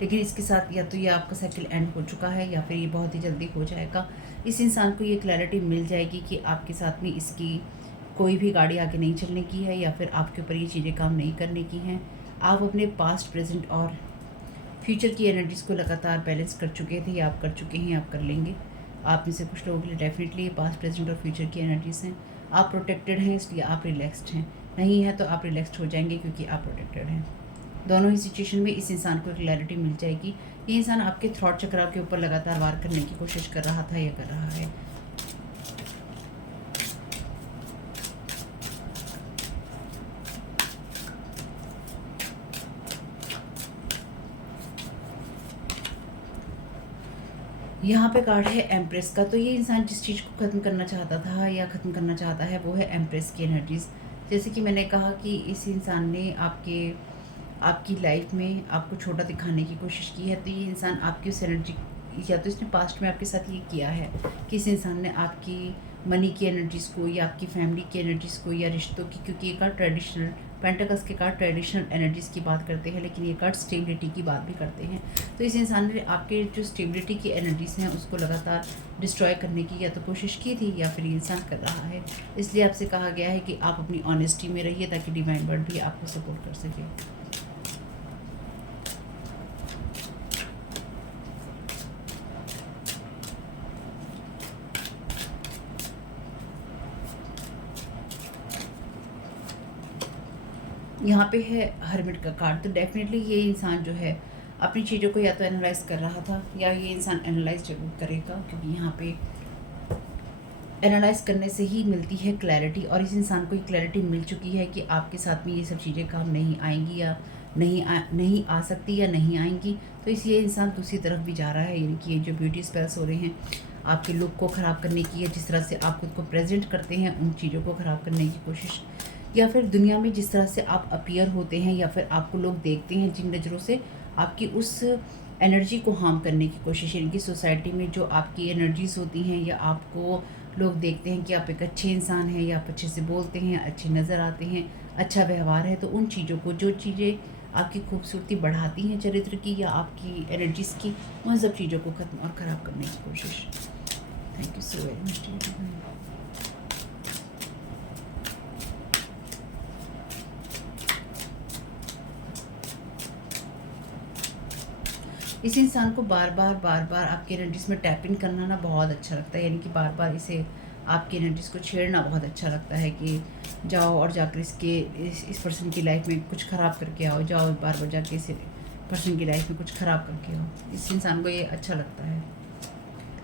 लेकिन इसके साथ या तो ये आपका साइकिल एंड हो चुका है या फिर ये बहुत ही जल्दी हो जाएगा। इस इंसान को ये क्लैरिटी मिल जाएगी कि आपके साथ में इसकी कोई भी गाड़ी आगे नहीं चलने की है या फिर आपके ऊपर ये चीज़ें काम नहीं करने की हैं। आप अपने पास्ट, प्रेजेंट और फ्यूचर की एनर्जीज़ को लगातार बैलेंस कर चुके थे या आप कर चुके हैं, आप कर लेंगे। आप में से कुछ लोगों के लिए डेफिनेटली पास्ट, प्रेजेंट और फ्यूचर की एनर्जीज़ हैं। आप प्रोटेक्टेड हैं, इसलिए आप रिलैक्सड हैं। नहीं है तो आप रिलैक्सड हो जाएंगे, क्योंकि आप प्रोटेक्टेड हैं। दोनों ही सिचुएशन में इस इंसान को क्लैरिटी मिल जाएगी। ये इंसान आपके थॉट चक्राव के ऊपर लगातार वार करने की कोशिश कर रहा था या कर रहा है। यहाँ पे कार्ड है एम्प्रेस का। तो ये इंसान जिस चीज़ को ख़त्म करना चाहता था या ख़त्म करना चाहता है वो है एम्प्रेस की एनर्जीज़। जैसे कि मैंने कहा कि इस इंसान ने आपकी लाइफ में आपको छोटा दिखाने की कोशिश की है। तो ये इंसान आपकी उस एनर्जी, या तो इसने पास्ट में आपके साथ ये किया है कि इस इंसान ने आपकी मनी की एनर्जीज़ को या आपकी फैमिली की एनर्जीज़ को या रिश्तों की, क्योंकि ये कार्ड ट्रेडिशनल पेंटाकल्स के कार्ड ट्रेडिशनल एनर्जीज़ की बात करते हैं, लेकिन ये कार्ड स्टेबिलिटी की बात भी करते हैं। तो इस इंसान ने आपके जो स्टेबिलिटी की एनर्जीज़ हैं उसको लगातार डिस्ट्रॉय करने की या तो कोशिश की थी या फिर ये इंसान कर रहा है। इसलिए आपसे कहा गया है कि आप अपनी ऑनेस्टी में रहिए ताकि डिवाइन वर्ड भी आपको सपोर्ट कर सके। यहाँ पे है हर्मिट का कार्ड। तो डेफिनेटली ये इंसान जो है अपनी चीज़ों को या तो एनालाइज कर रहा था या ये इंसान एनालाइज जरूर करेगा, क्योंकि यहाँ पे एनालाइज करने से ही मिलती है क्लैरिटी। और इस इंसान को ये क्लैरिटी मिल चुकी है कि आपके साथ में ये सब चीज़ें काम नहीं आएंगी या नहीं आ सकती या नहीं आएंगी। तो इसलिए इंसान दूसरी तरफ भी जा रहा है, यानी कि ये जो ब्यूटी स्पेल्स हो रहे हैं आपके लुक को ख़राब करने की, या जिस तरह से आप खुद को प्रेजेंट करते हैं उन चीज़ों को ख़राब करने की कोशिश, या फिर दुनिया में जिस तरह से आप अपीयर होते हैं या फिर आपको लोग देखते हैं जिन नज़रों से, आपकी उस एनर्जी को हार्म करने की कोशिश। यानी कि सोसाइटी में जो आपकी एनर्जीज़ होती हैं या आपको लोग देखते हैं कि आप एक अच्छे इंसान हैं या आप अच्छे से बोलते हैं, अच्छे नज़र आते हैं, अच्छा व्यवहार है, तो उन चीज़ों को, जो चीज़ें आपकी खूबसूरती बढ़ाती हैं चरित्र की या आपकी एनर्जीज़ की, उन सब चीज़ों को ख़त्म और ख़राब करने की कोशिश। Thank you so very much. इस इंसान को बार बार आपकी एनर्जीज़ में टैप इन करना ना बहुत अच्छा लगता है, यानी कि बार बार इसे आपकी एनर्जीज़ को छेड़ना बहुत अच्छा लगता है कि जाओ और जाकर इस पर्सन की लाइफ में कुछ ख़राब करके आओ, जाओ बार बार जाके इस पर्सन की लाइफ में कुछ ख़राब करके आओ। इस इंसान को ये अच्छा लगता है।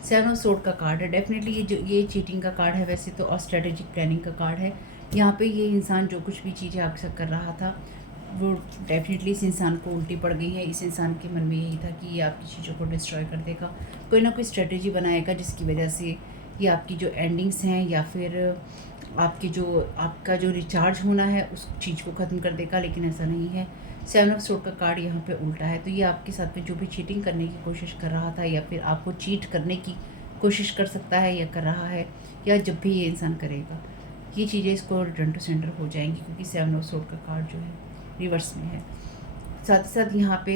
7 ऑफ सोर्ड का कार्ड है। डेफिनेटली ये चीटिंग का कार्ड है वैसे तो, और स्ट्रेटेजिक प्लानिंग का कार्ड है। यहाँ पे ये इंसान जो कुछ भी चीज़ें आपके साथ कर रहा था वो डेफिनेटली इस इंसान को उल्टी पड़ गई है। इस इंसान के मन में यही था कि ये आपकी चीज़ों को डिस्ट्रॉय कर देगा, कोई ना कोई स्ट्रेटेजी बनाएगा जिसकी वजह से ये आपकी जो एंडिंग्स हैं या फिर आपका जो रिचार्ज होना है उस चीज़ को ख़त्म कर देगा, लेकिन ऐसा नहीं है। 7 ऑफ सोर्ड का कार्ड यहाँ पे उल्टा है। तो ये आपके साथ में जो भी चीटिंग करने की कोशिश कर रहा था या फिर आपको चीट करने की कोशिश कर सकता है या कर रहा है, या जब भी ये इंसान करेगा, ये चीज़ें इसको रिटर्न टू सेंटर हो जाएंगी, क्योंकि 7 ऑफ सोर्ड का कार्ड जो है रिवर्स में है। साथ ही साथ यहाँ पे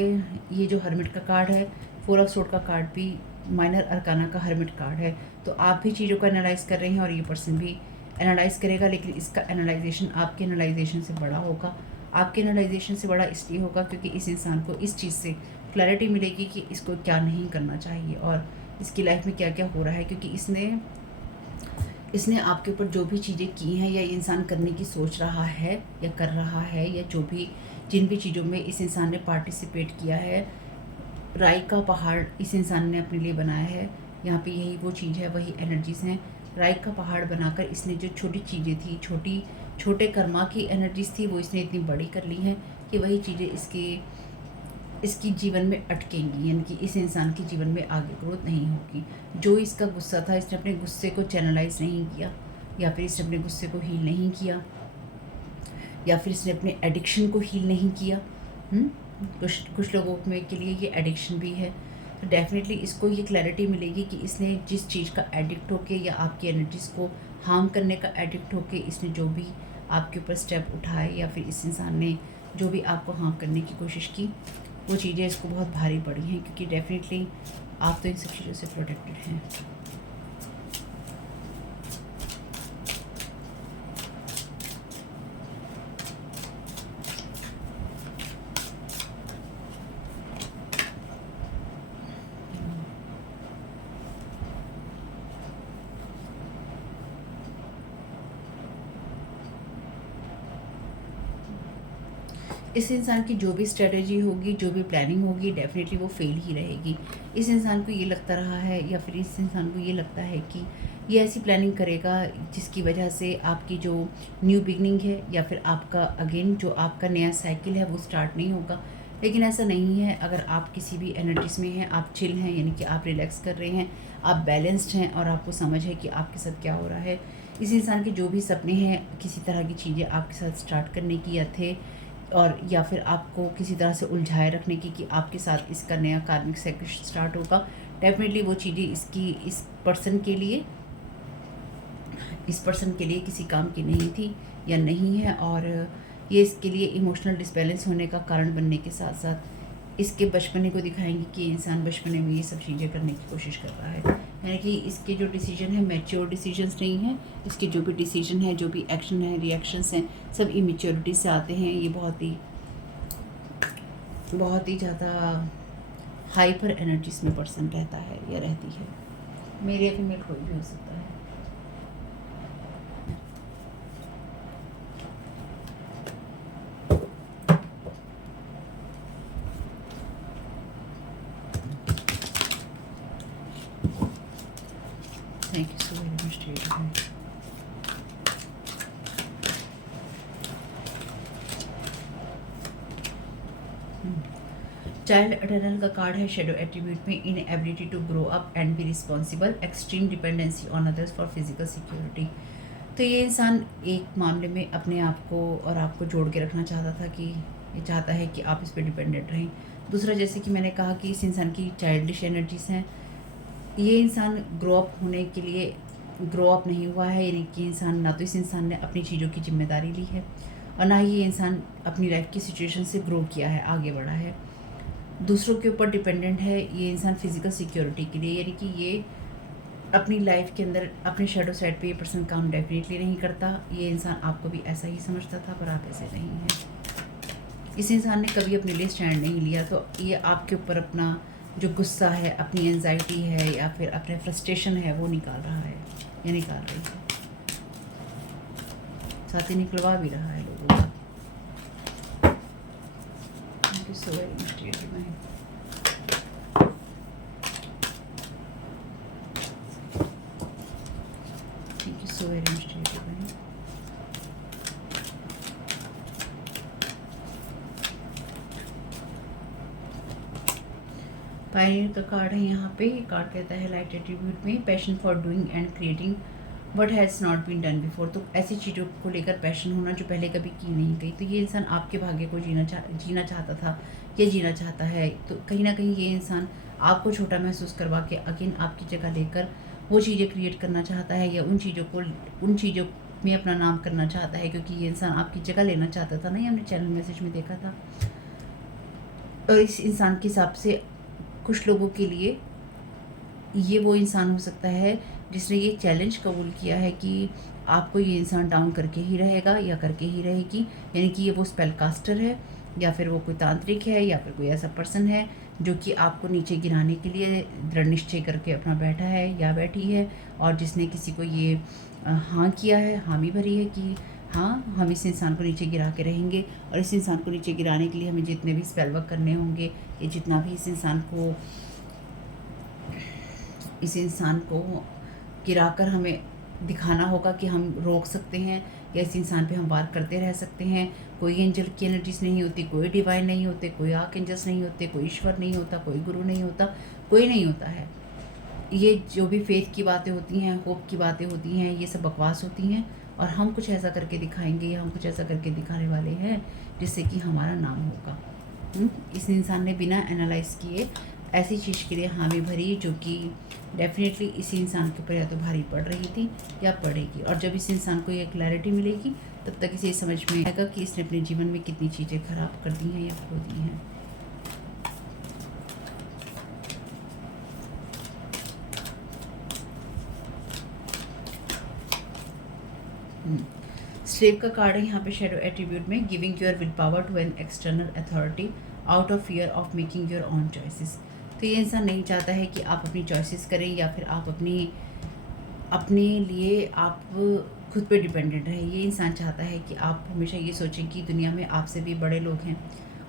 ये जो हर्मिट का कार्ड है, 4 ऑफ सोर्ड का कार्ड भी माइनर अरकाना का हर्मिट कार्ड है। तो आप भी चीज़ों को एनालाइज कर रहे हैं और ये पर्सन भी एनालाइज करेगा, लेकिन इसका एनालाइजेशन आपके एनालाइजेशन से बड़ा होगा। आपके एनालाइजेशन से बड़ा इसलिए होगा क्योंकि इस इंसान को इस चीज़ से क्लैरिटी मिलेगी कि इसको क्या नहीं करना चाहिए और इसकी लाइफ में क्या क्या हो रहा है, क्योंकि इसने आपके ऊपर जो भी चीज़ें की हैं या इंसान करने की सोच रहा है या कर रहा है, या जिन भी चीज़ों में इस इंसान ने पार्टिसिपेट किया है, राई का पहाड़ इस इंसान ने अपने लिए बनाया है। यहाँ पे यही वो चीज़ है, वही एनर्जीज़ हैं। राई का पहाड़ बनाकर इसने जो छोटी चीज़ें थी, छोटे कर्मा की एनर्जीज़ थी, वो इसने इतनी बड़ी कर ली हैं कि वही चीज़ें इसकी जीवन में अटकेंगी, यानी कि इस इंसान के जीवन में आगे ग्रोथ नहीं होगी। जो इसका गुस्सा था, इसने अपने गुस्से को चैनलाइज नहीं किया, या फिर इसने अपने गुस्से को हील नहीं किया, या फिर इसने अपने एडिक्शन को हील नहीं किया। कुछ लोगों में के लिए ये एडिक्शन भी है। तो डेफिनेटली इसको ये क्लैरिटी मिलेगी कि इसने जिस चीज़ का एडिक्ट होके या आपकी एनर्जीज़ को हार्म करने का एडिक्ट होके इसने जो भी आपके ऊपर स्टेप उठाए, या फिर इस इंसान ने जो भी आपको हार्म करने की कोशिश की, वो चीज़ें इसको बहुत भारी पड़ी हैं, क्योंकि डेफिनेटली आप तो इन सब चीज़ों से प्रोटेक्टेड हैं। इस इंसान की जो भी स्ट्रेटजी होगी, जो भी प्लानिंग होगी, डेफिनेटली वो फेल ही रहेगी। इस इंसान को ये लगता रहा है, या फिर इस इंसान को ये लगता है कि ये ऐसी प्लानिंग करेगा जिसकी वजह से आपकी जो न्यू बिगनिंग है या फिर आपका अगेन जो आपका नया साइकिल है वो स्टार्ट नहीं होगा। लेकिन ऐसा नहीं है। अगर आप किसी भी एनर्जीज में हैं, आप चिल हैं, यानी कि आप रिलैक्स कर रहे हैं, आप बैलेंस्ड हैं और आपको समझ है कि आपके साथ क्या हो रहा है। इस इंसान के जो भी सपने हैं, किसी तरह की चीज़ें आपके साथ स्टार्ट करने की या थे, और या फिर आपको किसी तरह से उलझाए रखने की कि आपके साथ इसका नया कार्मिक साइकिल स्टार्ट होगा, डेफिनेटली वो चीज़ें इस पर्सन के लिए किसी काम की नहीं थी या नहीं है। और ये इसके लिए इमोशनल डिसबैलेंस होने का कारण बनने के साथ साथ इसके बचपने को दिखाएंगे कि इंसान बचपने में ये सब चीज़ें करने की कोशिश कर रहा है। यानी कि इसके जो डिसीजन है मैच्योर डिसीजंस नहीं हैं। इसके जो भी डिसीजन है, जो भी एक्शन है, रिएक्शंस हैं, सब इमेच्योरिटी से आते हैं। ये बहुत ही ज़्यादा हाइपर एनर्जीज में पर्सन रहता है या रहती है। मेरे या फिर मेरे कोई भी हो सकता है। Thank you so very much, dear divine. Child eternal का कार्ड है शेडो एट्रीब्यूट में inability to grow up and be responsible, extreme dependency on others for physical security. तो ये इंसान एक मामले में अपने आप को और आपको जोड़ के रखना चाहता था कि ये चाहता है कि आप इस पर डिपेंडेंट रहें। दूसरा, जैसे कि मैंने कहा कि इस इंसान की चाइल्डिश एनर्जीज हैं। ये इंसान ग्रो अप होने के लिए ग्रो अप नहीं हुआ है, यानी कि इंसान ना तो इस इंसान ने अपनी चीज़ों की जिम्मेदारी ली है और ना ही ये इंसान अपनी लाइफ की सिचुएशन से ग्रो किया है, आगे बढ़ा है। दूसरों के ऊपर डिपेंडेंट है ये इंसान फिजिकल सिक्योरिटी के लिए, यानी कि ये अपनी लाइफ के अंदर अपने शेडो साइड पे ये पर्सन काम डेफिनेटली नहीं करता। ये इंसान आपको भी ऐसा ही समझता था, पर आप ऐसे नहीं हैं। इस इंसान ने कभी अपने लिए स्टैंड नहीं लिया, तो ये आपके ऊपर अपना जो गुस्सा है, अपनी एंजाइटी है या फिर अपने फ्रस्ट्रेशन है वो निकाल रहा है या निकाल रही है, साथ ही निकलवा भी रहा है लोगों को। Thank you so very much dear divine. Thank you so very much dear divine. Pioneer का कार्ड है यहाँ पे। कार्ड कहता है लाइट एट्रीब्यूट में passion for doing and creating what has not been done before. तो ऐसी चीज़ों को लेकर पैशन होना जो पहले कभी की नहीं गई। तो ये इंसान आपके भाग्य को जीना चाहता था, ये जीना चाहता है। तो कहीं ना कहीं ये इंसान आपको छोटा महसूस करवा के अगेन आपकी जगह लेकर वो चीज़ें क्रिएट करना चाहता है या उन चीज़ों में अपना नाम करना चाहता है, क्योंकि ये इंसान आपकी जगह लेना चाहता था ना, ये हमने चैनल मैसेज में देखा था। और इस इंसान के हिसाब से कुछ लोगों के लिए ये वो इंसान हो सकता है जिसने ये चैलेंज कबूल किया है कि आपको ये इंसान डाउन करके ही रहेगा या करके ही रहेगी। यानी कि ये वो स्पेल कास्टर है या फिर वो कोई तांत्रिक है या फिर कोई ऐसा पर्सन है जो कि आपको नीचे गिराने के लिए दृढ़ निश्चय करके अपना बैठा है या बैठी है, और जिसने किसी को ये हाँ किया है, हामी भरी है कि हाँ हम इस इंसान को नीचे गिरा के रहेंगे। और इस इंसान को नीचे गिराने के लिए हमें जितने भी स्पेल वर्क करने होंगे, ये जितना भी इस इंसान को गिराकर हमें दिखाना होगा कि हम रोक सकते हैं या इस इंसान पे हम वार करते रह सकते हैं। कोई एंजल की एनर्जीज नहीं होती, कोई डिवाइन नहीं होते, कोई आर्क एंजल्स नहीं होते, कोई ईश्वर नहीं होता, कोई गुरु नहीं होता, कोई नहीं होता है। ये जो भी फेथ की बातें होती हैं, होप की बातें होती हैं, ये सब बकवास होती हैं। और हम कुछ ऐसा करके दिखाएंगे या हम कुछ ऐसा करके दिखाने वाले हैं जिससे कि हमारा नाम होगा। इस इंसान ने बिना एनालाइज किए ऐसी चीज़ के लिए हामी भरी जो कि डेफिनेटली इस इंसान के ऊपर या तो भारी पड़ रही थी या पड़ेगी। और जब इस इंसान को ये क्लैरिटी मिलेगी तब तक इसे समझ में आएगा कि इसने अपने जीवन में कितनी चीज़ें खराब कर दी हैं या खो दी हैं। स्लेव का कार्ड है यहाँ पे शेडो एट्रीब्यूट में, giving your will power to an external authority out of fear of making your own choices. तो ये इंसान नहीं चाहता है कि आप अपनी चॉइसेस करें या फिर आप अपने लिए आप खुद पे डिपेंडेंट रहें। ये इंसान चाहता है कि आप हमेशा ये सोचें कि दुनिया में आपसे भी बड़े लोग हैं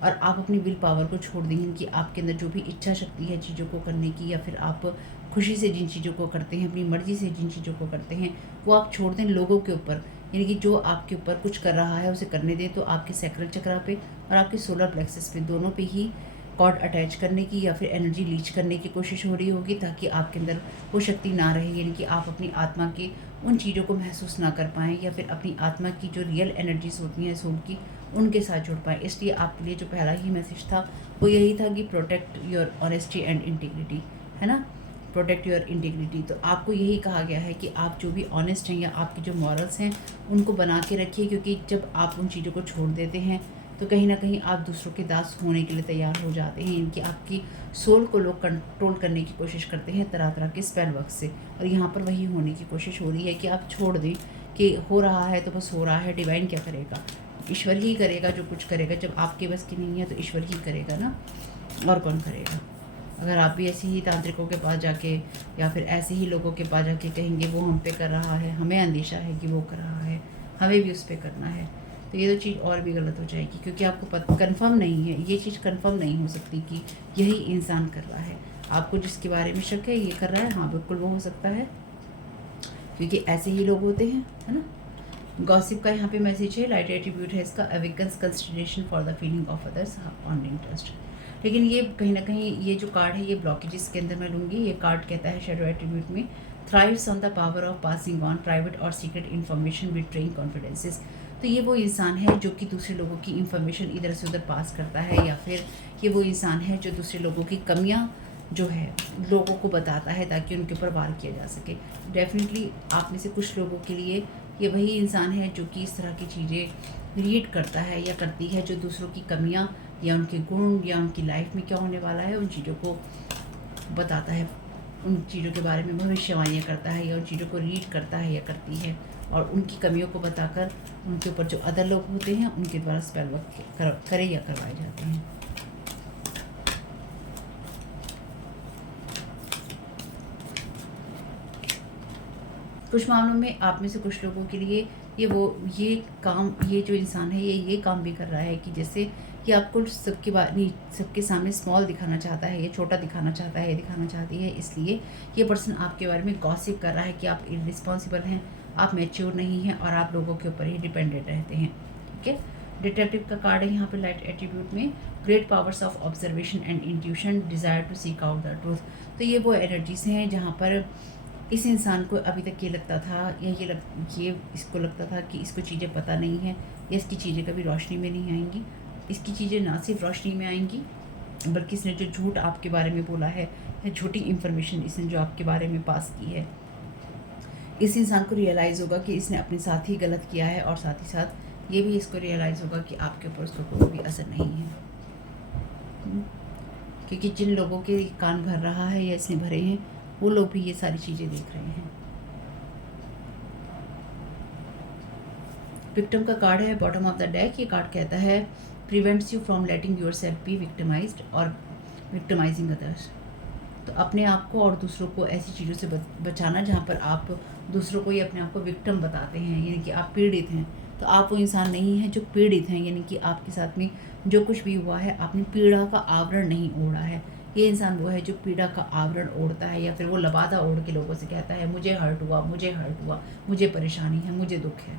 और आप अपनी विल पावर को छोड़ देंगे कि आपके अंदर जो भी इच्छा शक्ति है चीज़ों को करने की, या फिर आप खुशी से जिन चीज़ों को करते हैं, अपनी मर्ज़ी से जिन चीज़ों को करते हैं, वो आप छोड़ दें लोगों के ऊपर यानी कि जो आपके ऊपर कुछ कर रहा है उसे करने दें। तो आपके सैक्रल चक्रा पे और आपके सोलर प्लेक्सस पे दोनों पे ही कॉर्ड अटैच करने की या फिर एनर्जी लीच करने की कोशिश हो रही होगी, ताकि आपके अंदर वो शक्ति ना रहे, यानी कि आप अपनी आत्मा के उन चीज़ों को महसूस ना कर पाएँ या फिर अपनी आत्मा की जो रियल एनर्जीज होती हैं सोल की, उनके साथ जुड़ पाएँ। इसलिए आपके लिए जो पहला ही मैसेज था वो यही था कि protect your honesty and integrity, है ना, प्रोटेक्ट योर इंटीग्रिटी। तो आपको यही कहा गया है कि आप जो भी ऑनेस्ट हैं या आपके जो मॉरल्स हैं उनको बना के रखिए, क्योंकि जब आप उन चीज़ों को छोड़ देते हैं तो कहीं ना कहीं आप दूसरों के दास होने के लिए तैयार हो जाते हैं। इनकी आपकी सोल को लोग कंट्रोल करने की कोशिश करते हैं तरह तरह के स्पेल वर्क से, और यहाँ पर वही होने की कोशिश हो रही है कि आप छोड़ दें कि हो रहा है तो बस हो रहा है, डिवाइन क्या करेगा, ईश्वर ही करेगा जो कुछ करेगा। जब आपके बस की नहीं है तो ईश्वर ही करेगा ना, और कौन करेगा। अगर आप भी ऐसे ही तांत्रिकों के पास जाके या फिर ऐसे ही लोगों के पास जाके कहेंगे वो हम पे कर रहा है, हमें अंदेशा है कि वो कर रहा है, हमें भी उस पर करना है, तो ये तो चीज़ और भी गलत हो जाएगी, क्योंकि आपको कंफर्म नहीं है, ये चीज़ कंफर्म नहीं हो सकती कि यही इंसान कर रहा है। आपको जिसके बारे में शक है ये कर रहा है, हाँ बिल्कुल वो हो सकता है, क्योंकि ऐसे ही लोग होते हैं, है ना। गॉसिप का यहाँ पे मैसेज है, लाइट एट्रीब्यूट है इसका, awakens consideration for the feeling of others on interest. लेकिन ये कहीं ना कहीं ये जो कार्ड है ये ब्लॉकेजेस के अंदर मैं लूँगी। ये कार्ड कहता है शेडो एट्रीब्यूट में, thrives on the power of passing on private और सीक्रेट इन्फॉर्मेशन बिट्रेइंग कॉन्फिडेंसेस। तो ये वो इंसान है जो कि दूसरे लोगों की इन्फॉर्मेशन इधर से उधर पास करता है, या फिर ये वो इंसान है जो दूसरे लोगों की कमियां जो है लोगों को बताता है ताकि उनके ऊपर वार किया जा सके। डेफिनेटली आप में से कुछ लोगों के लिए ये वही इंसान है जो कि इस तरह की चीज़ें रीड करता है या करती है, जो दूसरों की कमियां या उनके गुण या उनकी लाइफ में क्या होने वाला है उन चीज़ों को बताता है, उन चीज़ों के बारे में भविष्यवाणियाँ करता है या उन चीज़ों को रीड करता है या करती है, और उनकी कमियों को बताकर उनके ऊपर जो अदर लोग होते हैं उनके द्वारा स्पेल वर्क करे या करवाए जाते हैं। कुछ मामलों में आप में से कुछ लोगों के लिए ये काम, ये जो इंसान है ये काम भी कर रहा है कि जैसे ये आपको सबके सामने स्मॉल दिखाना चाहता है, ये छोटा दिखाना चाहता है, ये दिखाना चाहती है, इसलिए ये पर्सन आपके बारे में गॉसिप कर रहा है कि आप इररिस्पॉन्सिबल हैं, आप मैच्योर नहीं हैं और आप लोगों के ऊपर ही डिपेंडेंट रहते हैं। ठीक है, डिटेक्टिव का कार्ड है यहाँ पे लाइट एट्रीब्यूट में, great powers of observation and intuition, desire to seek out the truth. तो ये वो एनर्जीज हैं जहाँ पर इस इंसान को अभी तक ये लगता था या ये इसको लगता था कि इसको चीज़ें पता नहीं है या इसकी चीज़ें कभी रोशनी में नहीं आएंगी। इसकी चीज़ें ना सिर्फ रोशनी में आएंगी बल्कि इसने जो झूठ आपके बारे में बोला है या झूठी इन्फॉर्मेशन इसने जो आपके बारे में पास की है, इस इंसान को रियलाइज़ होगा कि इसने अपने साथ ही गलत किया है, और साथ ही साथ ये भी इसको रियलाइज़ होगा कि आपके ऊपर उसका कोई भी असर नहीं है, क्योंकि जिन लोगों के कान भर रहा है या इसने भरे हैं वो लोग भी ये सारी चीज़ें देख रहे हैं। विक्टिम का कार्ड है बॉटम ऑफ द डेक। ये कार्ड कहता है prevents you from letting yourself be victimised और विक्टिमाइजिंग अदर्स। तो अपने आप को और दूसरों को ऐसी चीज़ों से बचाना जहाँ पर आप दूसरों को ही अपने आप को विक्टिम बताते हैं, यानी कि आप पीड़ित हैं। तो आप वो इंसान नहीं हैं जो पीड़ित हैं, यानी कि आपके साथ में जो कुछ भी हुआ है आपने पीड़ा का आवरण नहीं ओढ़ा है। ये इंसान वो है जो पीड़ा का आवरण ओढ़ता है या फिर वो लबादा ओढ़ के लोगों से कहता है मुझे हर्ट हुआ, मुझे परेशानी है, मुझे दुख है,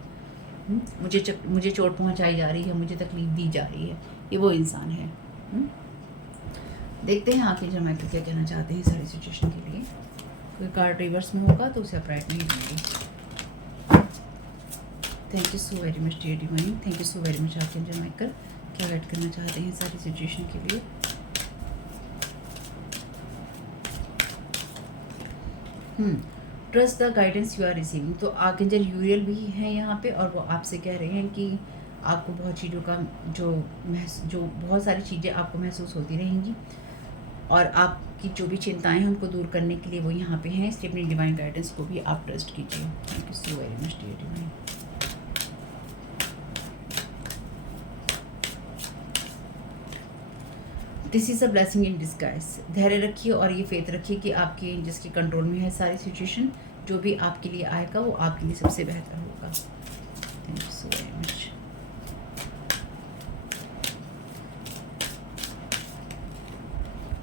मुझे चोट पहुंचाई जा रही है, मुझे तकलीफ दी जा रही है। ये वो इंसान है। देखते हैं आखिर जो मैं क्या कहना चाहते हैं सारी सिचुएशन के लिए। कोई कार्ड रिवर्स में होगा तो उसे अपराइट नहीं दूंगी। Thank you so very much dear divine, thank you so very much आखिर जो माइकल क्या गाइड करना चाहते हैं सारी सिचुएशन के लिए। Trust the guidance you are receiving. तो आर्कएंजल यूरियल भी हैं यहाँ पे और वो आपसे कह रहे हैं कि आपको बहुत चीज़ों का जो बहुत सारी चीज़ें आपको महसूस होती रहेंगी और आपकी जो भी चिंताएं हैं उनको दूर करने के लिए वो यहाँ पे हैं। इसलिए अपनी डिवाइन गाइडेंस को भी आप ट्रस्ट कीजिए। Thank you so very much dear divine. This is a blessing in disguise. धैर्य रखिए और ये फेथ रखिए कि आपके जिसके कंट्रोल में है सारी सिचुएशन, जो भी आपके लिए आएगा वो आपके लिए सबसे बेहतर होगा। Thank you so very much.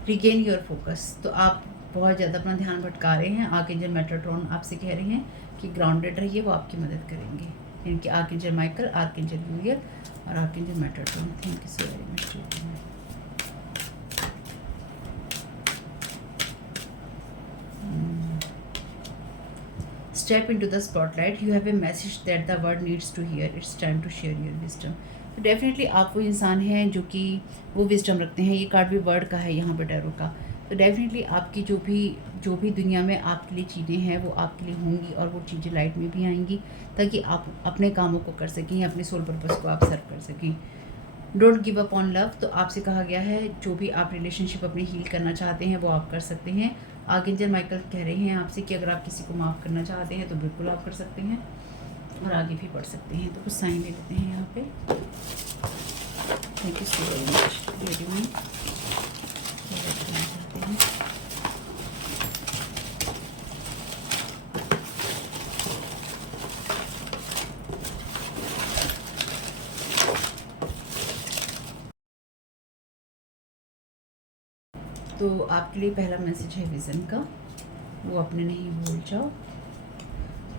Regain your focus. तो आप बहुत ज़्यादा अपना ध्यान भटका रहे हैं। आर्कएंजल मेटाट्रॉन आपसे कह रहे हैं कि ग्राउंडेड रहिए, वो आपकी मदद करेंगे। यानी कि आर्कएंजल माइकल, आर्कएंजल यूरियल और archangel Metatron. Thank you so very much. Step into the spotlight. You have a message that the world needs to hear. It's time to share your wisdom. तो definitely आप वो इंसान हैं जो कि वो wisdom रखते हैं। ये कार्ड भी वर्ड का है यहाँ पे, टैरो का। तो डेफिनेटली आपकी जो भी दुनिया में आपके लिए चीज़ें हैं वो आपके लिए होंगी और वो चीज़ें लाइट में भी आएंगी, ताकि आप अपने कामों को कर सकें, अपने सोल पर्पस को आप सर्व कर सकें। Don't give up on love. तो आपसे कहा गया है जो भी आप रिलेशनशिप अपनी हील करना चाहते हैं वो आप कर सकते हैं। आर्कएंजल माइकल कह रहे हैं आपसे कि अगर आप किसी को माफ़ करना चाहते हैं तो बिल्कुल आप कर सकते हैं और आगे भी बढ़ सकते हैं। तो कुछ साइन ले लेते हैं यहाँ पे। Thank you so very much. Ready में चाहते हैं तो आपके लिए पहला मैसेज है विज़न का, वो अपने नहीं भूल जाओ।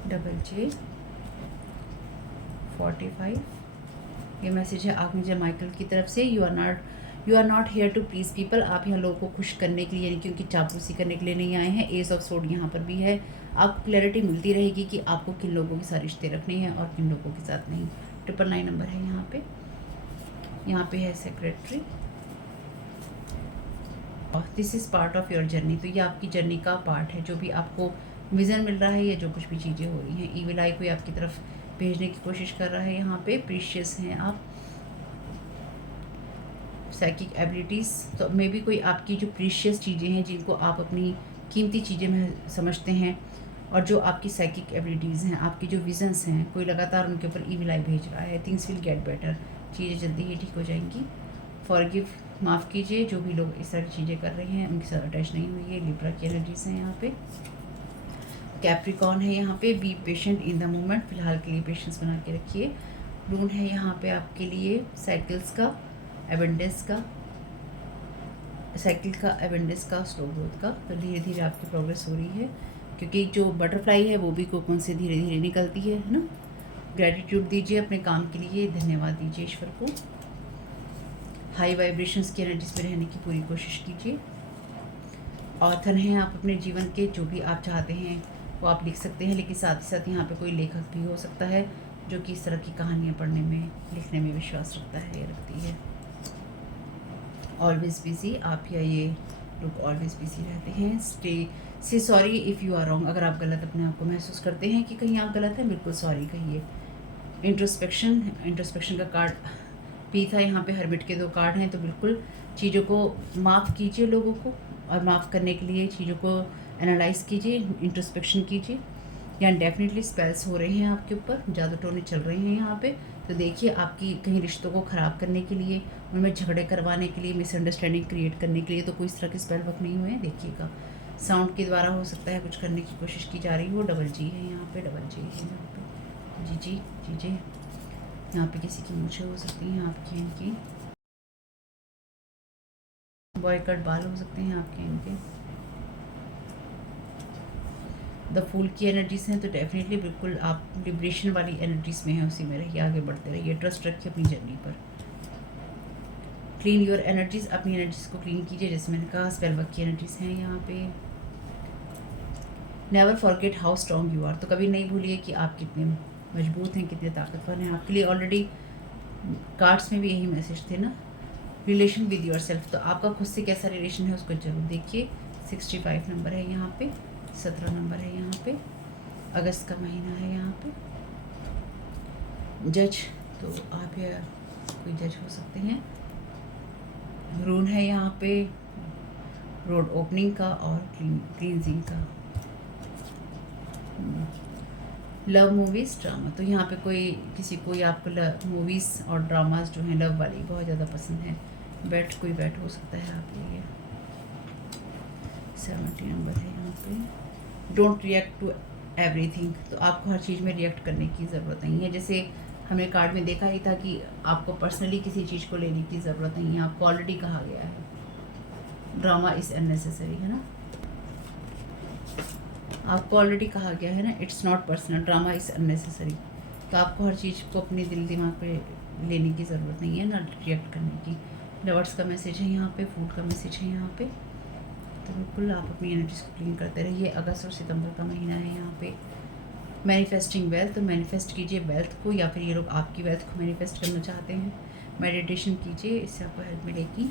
JJ45 ये मैसेज है आर्कएंजल माइकल की तरफ से। You are not here to please people. आप यहाँ लोगों को खुश करने के लिए, यानी कि उनकी चापलूसी करने के लिए नहीं आए हैं। एस ऑफ सोर्ड यहाँ पर भी है। आपको क्लैरिटी मिलती रहेगी कि आपको किन लोगों के साथ रिश्ते रखने हैं और किन लोगों के साथ नहीं। 999 नंबर है यहाँ पे है secretary. This is part of your journey. तो ये आपकी जर्नी का पार्ट है। जो भी आपको विज़न मिल रहा है या जो कुछ भी चीज़ें हो रही हैं, ईविल आई कोई आपकी तरफ भेजने की कोशिश कर रहा है। यहाँ पे प्रीशियस हैं आप। साइकिक एबिलिटीज़, तो मे बी कोई आपकी जो प्रीशियस चीज़ें हैं जिनको आप अपनी कीमती चीज़ें में समझते हैं, और जो आपकी साइकिक एबिलिटीज़ हैं, आपकी जो विजन्स हैं, कोई लगातार उनके ऊपर ईविल आई भेज रहा है। Things will get better. चीज़ें जल्दी ही ठीक हो जाएंगी। फॉरगिव, माफ़ कीजिए जो भी लोग इस तरह की चीज़ें कर रहे हैं, उनके साथ अटैच नहीं हुई है। लिब्रा की एनर्जीज हैं यहाँ पे। कैप्रिकॉर्न है यहाँ पे। Be patient in the moment. फिलहाल के लिए पेशेंस बना के रखिए। लून है यहाँ पे आपके लिए साइकिल्स का, एबेंडेंस का, साइकिल का, एबेंडेंस का, स्लो ग्रोथ का। तो धीरे धीरे आपकी प्रोग्रेस हो रही है, क्योंकि जो बटरफ्लाई है वो भी कोकन से धीरे धीरे निकलती है ना। ग्रेटिट्यूड दीजिए अपने काम के लिए, धन्यवाद दीजिए ईश्वर को। हाई वाइब्रेशंस की एनर्जीज में रहने की पूरी कोशिश कीजिए। ऑथर हैं आप अपने जीवन के। जो भी आप चाहते हैं वो आप लिख सकते हैं, लेकिन साथ ही साथ यहाँ पे कोई लेखक भी हो सकता है जो कि इस तरह की कहानियाँ पढ़ने में, लिखने में विश्वास रखता है या रखती है। ऑलवेज बिजी, आप या ये लोग ऑलवेज बिजी रहते हैं। Say sorry if you are wrong. अगर आप गलत अपने आप को महसूस करते हैं कि कहीं आप गलत हैं, बिल्कुल सॉरी कहिए। इंट्रोस्पेक्शन का कार्ड पी था यहाँ पे। हर्मिट के 2 कार्ड हैं। तो बिल्कुल चीज़ों को माफ़ कीजिए लोगों को, और माफ़ करने के लिए चीज़ों को एनालाइज़ कीजिए, इंट्रोस्पेक्शन कीजिए। यहाँ डेफिनेटली स्पेल्स हो रहे हैं आपके ऊपर, जादू टोने चल रहे हैं यहाँ पे। तो देखिए आपकी कहीं रिश्तों को ख़राब करने के लिए, उनमें झगड़े करवाने के लिए, मिसअंडरस्टैंडिंग क्रिएट करने के लिए तो कोई इस तरह के स्पेल वर्क नहीं हुए हैं। देखिएगा साउंड के द्वारा हो सकता है कुछ करने की कोशिश की जा रही हो। डबल जी है यहाँ पे, डबल जी है यहाँ पे। जी यहाँ पे किसी की मूछें हो सकती हैं आपकी, इनकी बॉय कट बाल हो सकते हैं आपके, इनके। द फूल की एनर्जीज हैं। तो डेफिनेटली बिल्कुल आप लिब्रेशन वाली एनर्जीज में हैं, उसी में रहिए, आगे बढ़ते रहिए। ट्रस्ट रखिए अपनी जर्नी पर। क्लीन योर एनर्जीज, अपनी एनर्जीज को क्लीन कीजिए। जैसे मैंने कहा स्पेल वर्क की एनर्जीज हैं यहाँ पे। Never forget how strong you are. तो कभी नहीं भूलिए कि आप कितने मजबूत हैं, कितने ताकतवर हैं। आपके लिए ऑलरेडी कार्ड्स में भी यही मैसेज थे ना। रिलेशन विद योर सेल्फ, तो आपका खुद से कैसा रिलेशन है उसको जरूर देखिए। 65 नंबर है यहाँ पे। 17 नंबर है यहाँ पे। अगस्त का महीना है यहाँ पे। जज, तो आप या कोई जज हो सकते हैं। रून है यहाँ पे। रोड ओपनिंग का और क्लींजिंग का। लव मूवीज़, ड्रामा, तो यहाँ पे किसी को आपको मूवीज़ और ड्रामाज जो हैं लव वाली बहुत ज़्यादा पसंद है। कोई बैट हो सकता है आपके लिए। 70 नंबर है यहाँ पे। डोंट रिएक्ट टू एवरीथिंग, तो आपको हर चीज़ में रिएक्ट करने की ज़रूरत नहीं है। जैसे हमने कार्ड में देखा ही था कि आपको पर्सनली किसी चीज़ को लेने की ज़रूरत नहीं है, आपको ऑलरेडी कहा गया है। ड्रामा इज़ अननेसेसरी, है ना, आपको ऑलरेडी कहा गया है ना, it's not personal, drama is unnecessary. तो आपको हर चीज़ को अपने दिल दिमाग पे लेने की ज़रूरत नहीं है, ना रिएक्ट करने की। लवर्स का मैसेज है यहाँ पे, फूड का मैसेज है यहाँ पे। तो बिल्कुल आप अपनी एनर्जीज को क्लीन करते रहिए। अगस्त और सितंबर का महीना है यहाँ पे। मैनिफेस्टिंग वेल्थ, तो मैनिफेस्ट कीजिए वेल्थ को, या फिर ये लोग आपकी वेल्थ को मैनिफेस्ट करना चाहते हैं। मेडिटेशन कीजिए, इससे आपको हेल्प मिलेगी।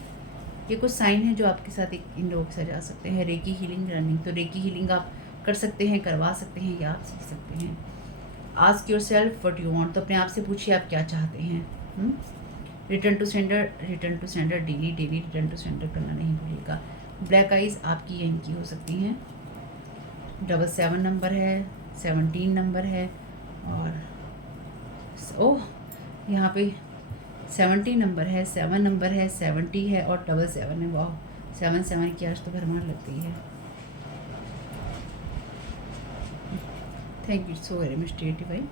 ये कुछ साइन है जो आपके साथ इन लोगों के साथ जा सकते हैं। रेकी हीलिंग रनिंग, तो रेकी हीलिंग आप कर सकते हैं, करवा सकते हैं, या आप सीख सकते हैं। Ask yourself what you want, तो अपने आप से पूछिए आप क्या चाहते हैं। Return to sender daily return to sender करना नहीं भूलिएगा। ब्लैक आइज आपकी या इनकी हो सकती हैं। 77 नंबर है, 17 नंबर है, और ओह यहाँ पे 70 नंबर है, 7 नंबर है, 70 है और 77 है। वाह, 7 की आज तो भरमार लगती है। Thank you so very much dear divine.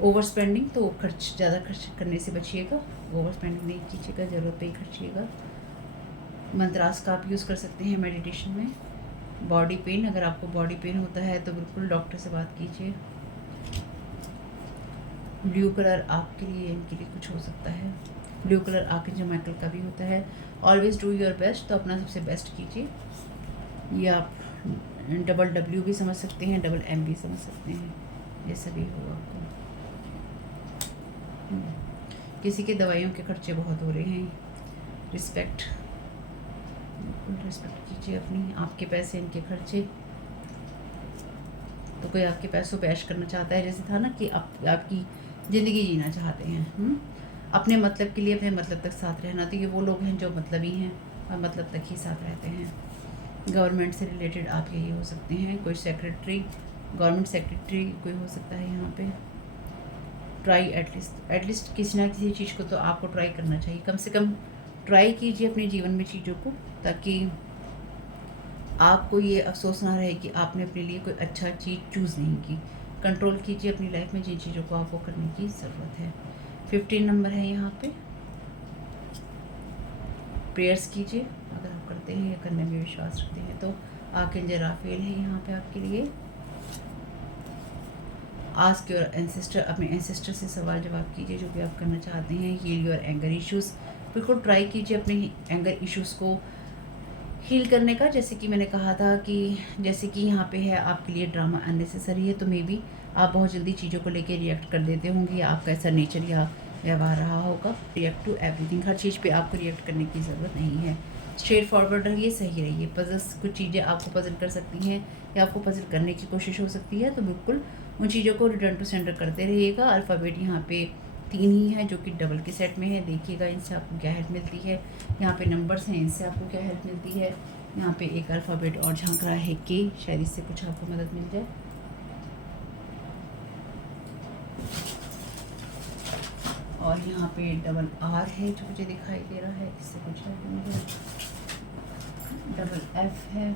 Overspending, तो ज़्यादा खर्च करने से बचिएगा। ओवर स्पेंडिंग नहीं कीजिएगा, ज़रूरत पे ही खर्चिएगा। मंत्रास का आप यूज़ कर सकते हैं मेडिटेशन में। बॉडी पेन, अगर आपको बॉडी पेन होता है तो बिल्कुल डॉक्टर से बात कीजिए। ब्लू कलर आपके लिए, इनके लिए कुछ हो सकता है। ब्लू कलर आर्कएंजल माइकल का भी होता है। ऑलवेज डू योर बेस्ट, तो अपना सबसे बेस्ट कीजिए। ये आप डबल भी समझ सकते हैं, डबल M भी समझ सकते हैं, जैसा भी हो आपको। किसी के दवाइयों के खर्चे बहुत हो रहे हैं। रिस्पेक्ट, बिल्कुल रिस्पेक्ट कीजिए अपनी। आपके पैसे, इनके खर्चे। तो कोई आपके पैसों पे ऐश करना चाहता है, जैसे था ना कि आपकी ज़िंदगी जीना चाहते हैं। अपने मतलब के लिए अपने मतलब तक साथ रहना, तो ये वो लोग हैं जो मतलबी हैं और मतलब तक ही साथ रहते हैं। गवर्नमेंट से रिलेटेड आप यही हो सकते हैं। कोई सेक्रेटरी, गवर्नमेंट सेक्रेटरी कोई हो सकता है यहाँ पे। ट्राई एटलीस्ट किसी ना किसी चीज़ को तो आपको ट्राई करना चाहिए। कम से कम ट्राई कीजिए अपने जीवन में चीज़ों को, ताकि आपको ये अफसोस ना रहे कि आपने अपने लिए कोई अच्छा चीज़ चूज़ नहीं की। कंट्रोल कीजिए अपनी लाइफ में जिन चीज़ों को आपको करने की ज़रूरत है। 15 नंबर है यहाँ पे। प्रेयर्स कीजिए अगर आप करते हैं या करने में विश्वास रखते हैं तो। आर्कएंजल राफेल है यहाँ पे आपके लिए। आस्क योर एंसेस्टर, अपने एंसेस्टर से सवाल जवाब कीजिए जो भी आप करना चाहते हैं। हील योर एंगर इश्यूज़, बिल्कुल ट्राई कीजिए अपने एंगर इश्यूज़ को हील करने का। जैसे कि मैंने कहा था कि जैसे कि यहाँ पे है आपके लिए ड्रामा अननेसेसरी है, तो मे बी आप बहुत जल्दी चीज़ों को लेके रिएक्ट कर देते होंगे, या आपका ऐसा नेचर या व्यवहार रहा होगा। रिएक्ट टू एवरीथिंग, हर चीज़ पे आपको रिएक्ट करने की ज़रूरत नहीं है। स्ट्रेट फॉरवर्ड रहिए, सही रहिए। पजल्स, कुछ चीज़ें आपको पजल कर सकती हैं या आपको पजल करने की कोशिश हो सकती है, तो बिल्कुल उन चीज़ों को रिटर्न टू सेंडर करते रहिएगा। अल्फ़ाबेट यहाँ पे 3 ही है जो कि डबल के सेट में है। देखिएगा इनसे आपको क्या हेल्प मिलती है। यहाँ पे नंबर्स हैं, इनसे आपको क्या हेल्प मिलती है। यहाँ पे एक अल्फ़ाबेट और झांक रहा है के, शायद इससे कुछ आपको मदद मिल जाए। और यहाँ पे डबल R है जो मुझे दिखाई दे रहा है, इससे कुछ हेल्प मिल जाए। डबल F है।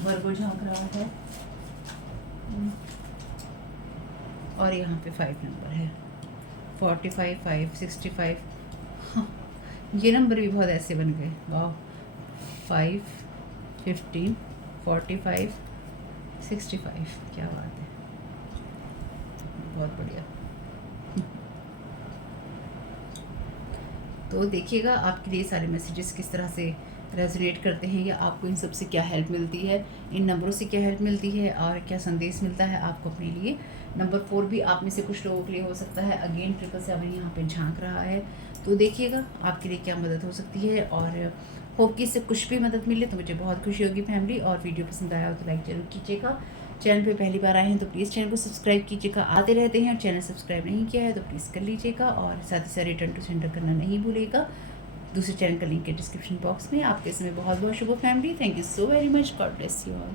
वर्गो झांक रहा है। और यहाँ पे 5 नंबर है। 45, 5, 65। हाँ, ये नंबर भी बहुत ऐसे बन गए। वाह, 5, 15, 45, 65, क्या बात है, बहुत बढ़िया। तो देखिएगा आपके लिए सारे मैसेजेस किस तरह से रेजोनेट करते हैं, या आपको इन सब से क्या हेल्प मिलती है, इन नंबरों से क्या हेल्प मिलती है, और क्या संदेश मिलता है आपको अपने लिए। नंबर 4 भी आप में से कुछ लोगों के लिए हो सकता है। अगेन 777 यहाँ पे झांक रहा है, तो देखिएगा आपके लिए क्या मदद हो सकती है। और होप कि इससे कुछ भी मदद मिले तो मुझे बहुत खुशी होगी फैमिली। और वीडियो पसंद आया हो तो लाइक ज़रूर कीजिएगा। चैनल पे पहली बार आए हैं तो प्लीज़ चैनल को सब्सक्राइब कीजिएगा। आते रहते हैं और चैनल सब्सक्राइब नहीं किया है तो प्लीज़ कर लीजिएगा। और साथ ही साथ रिटर्न टू सेंडर करना नहीं भूलिएगा। दूसरे चैनल का लिंक है डिस्क्रिप्शन बॉक्स में। आपके समय बहुत बहुत शुभ family. Thank you so very much. God bless you all.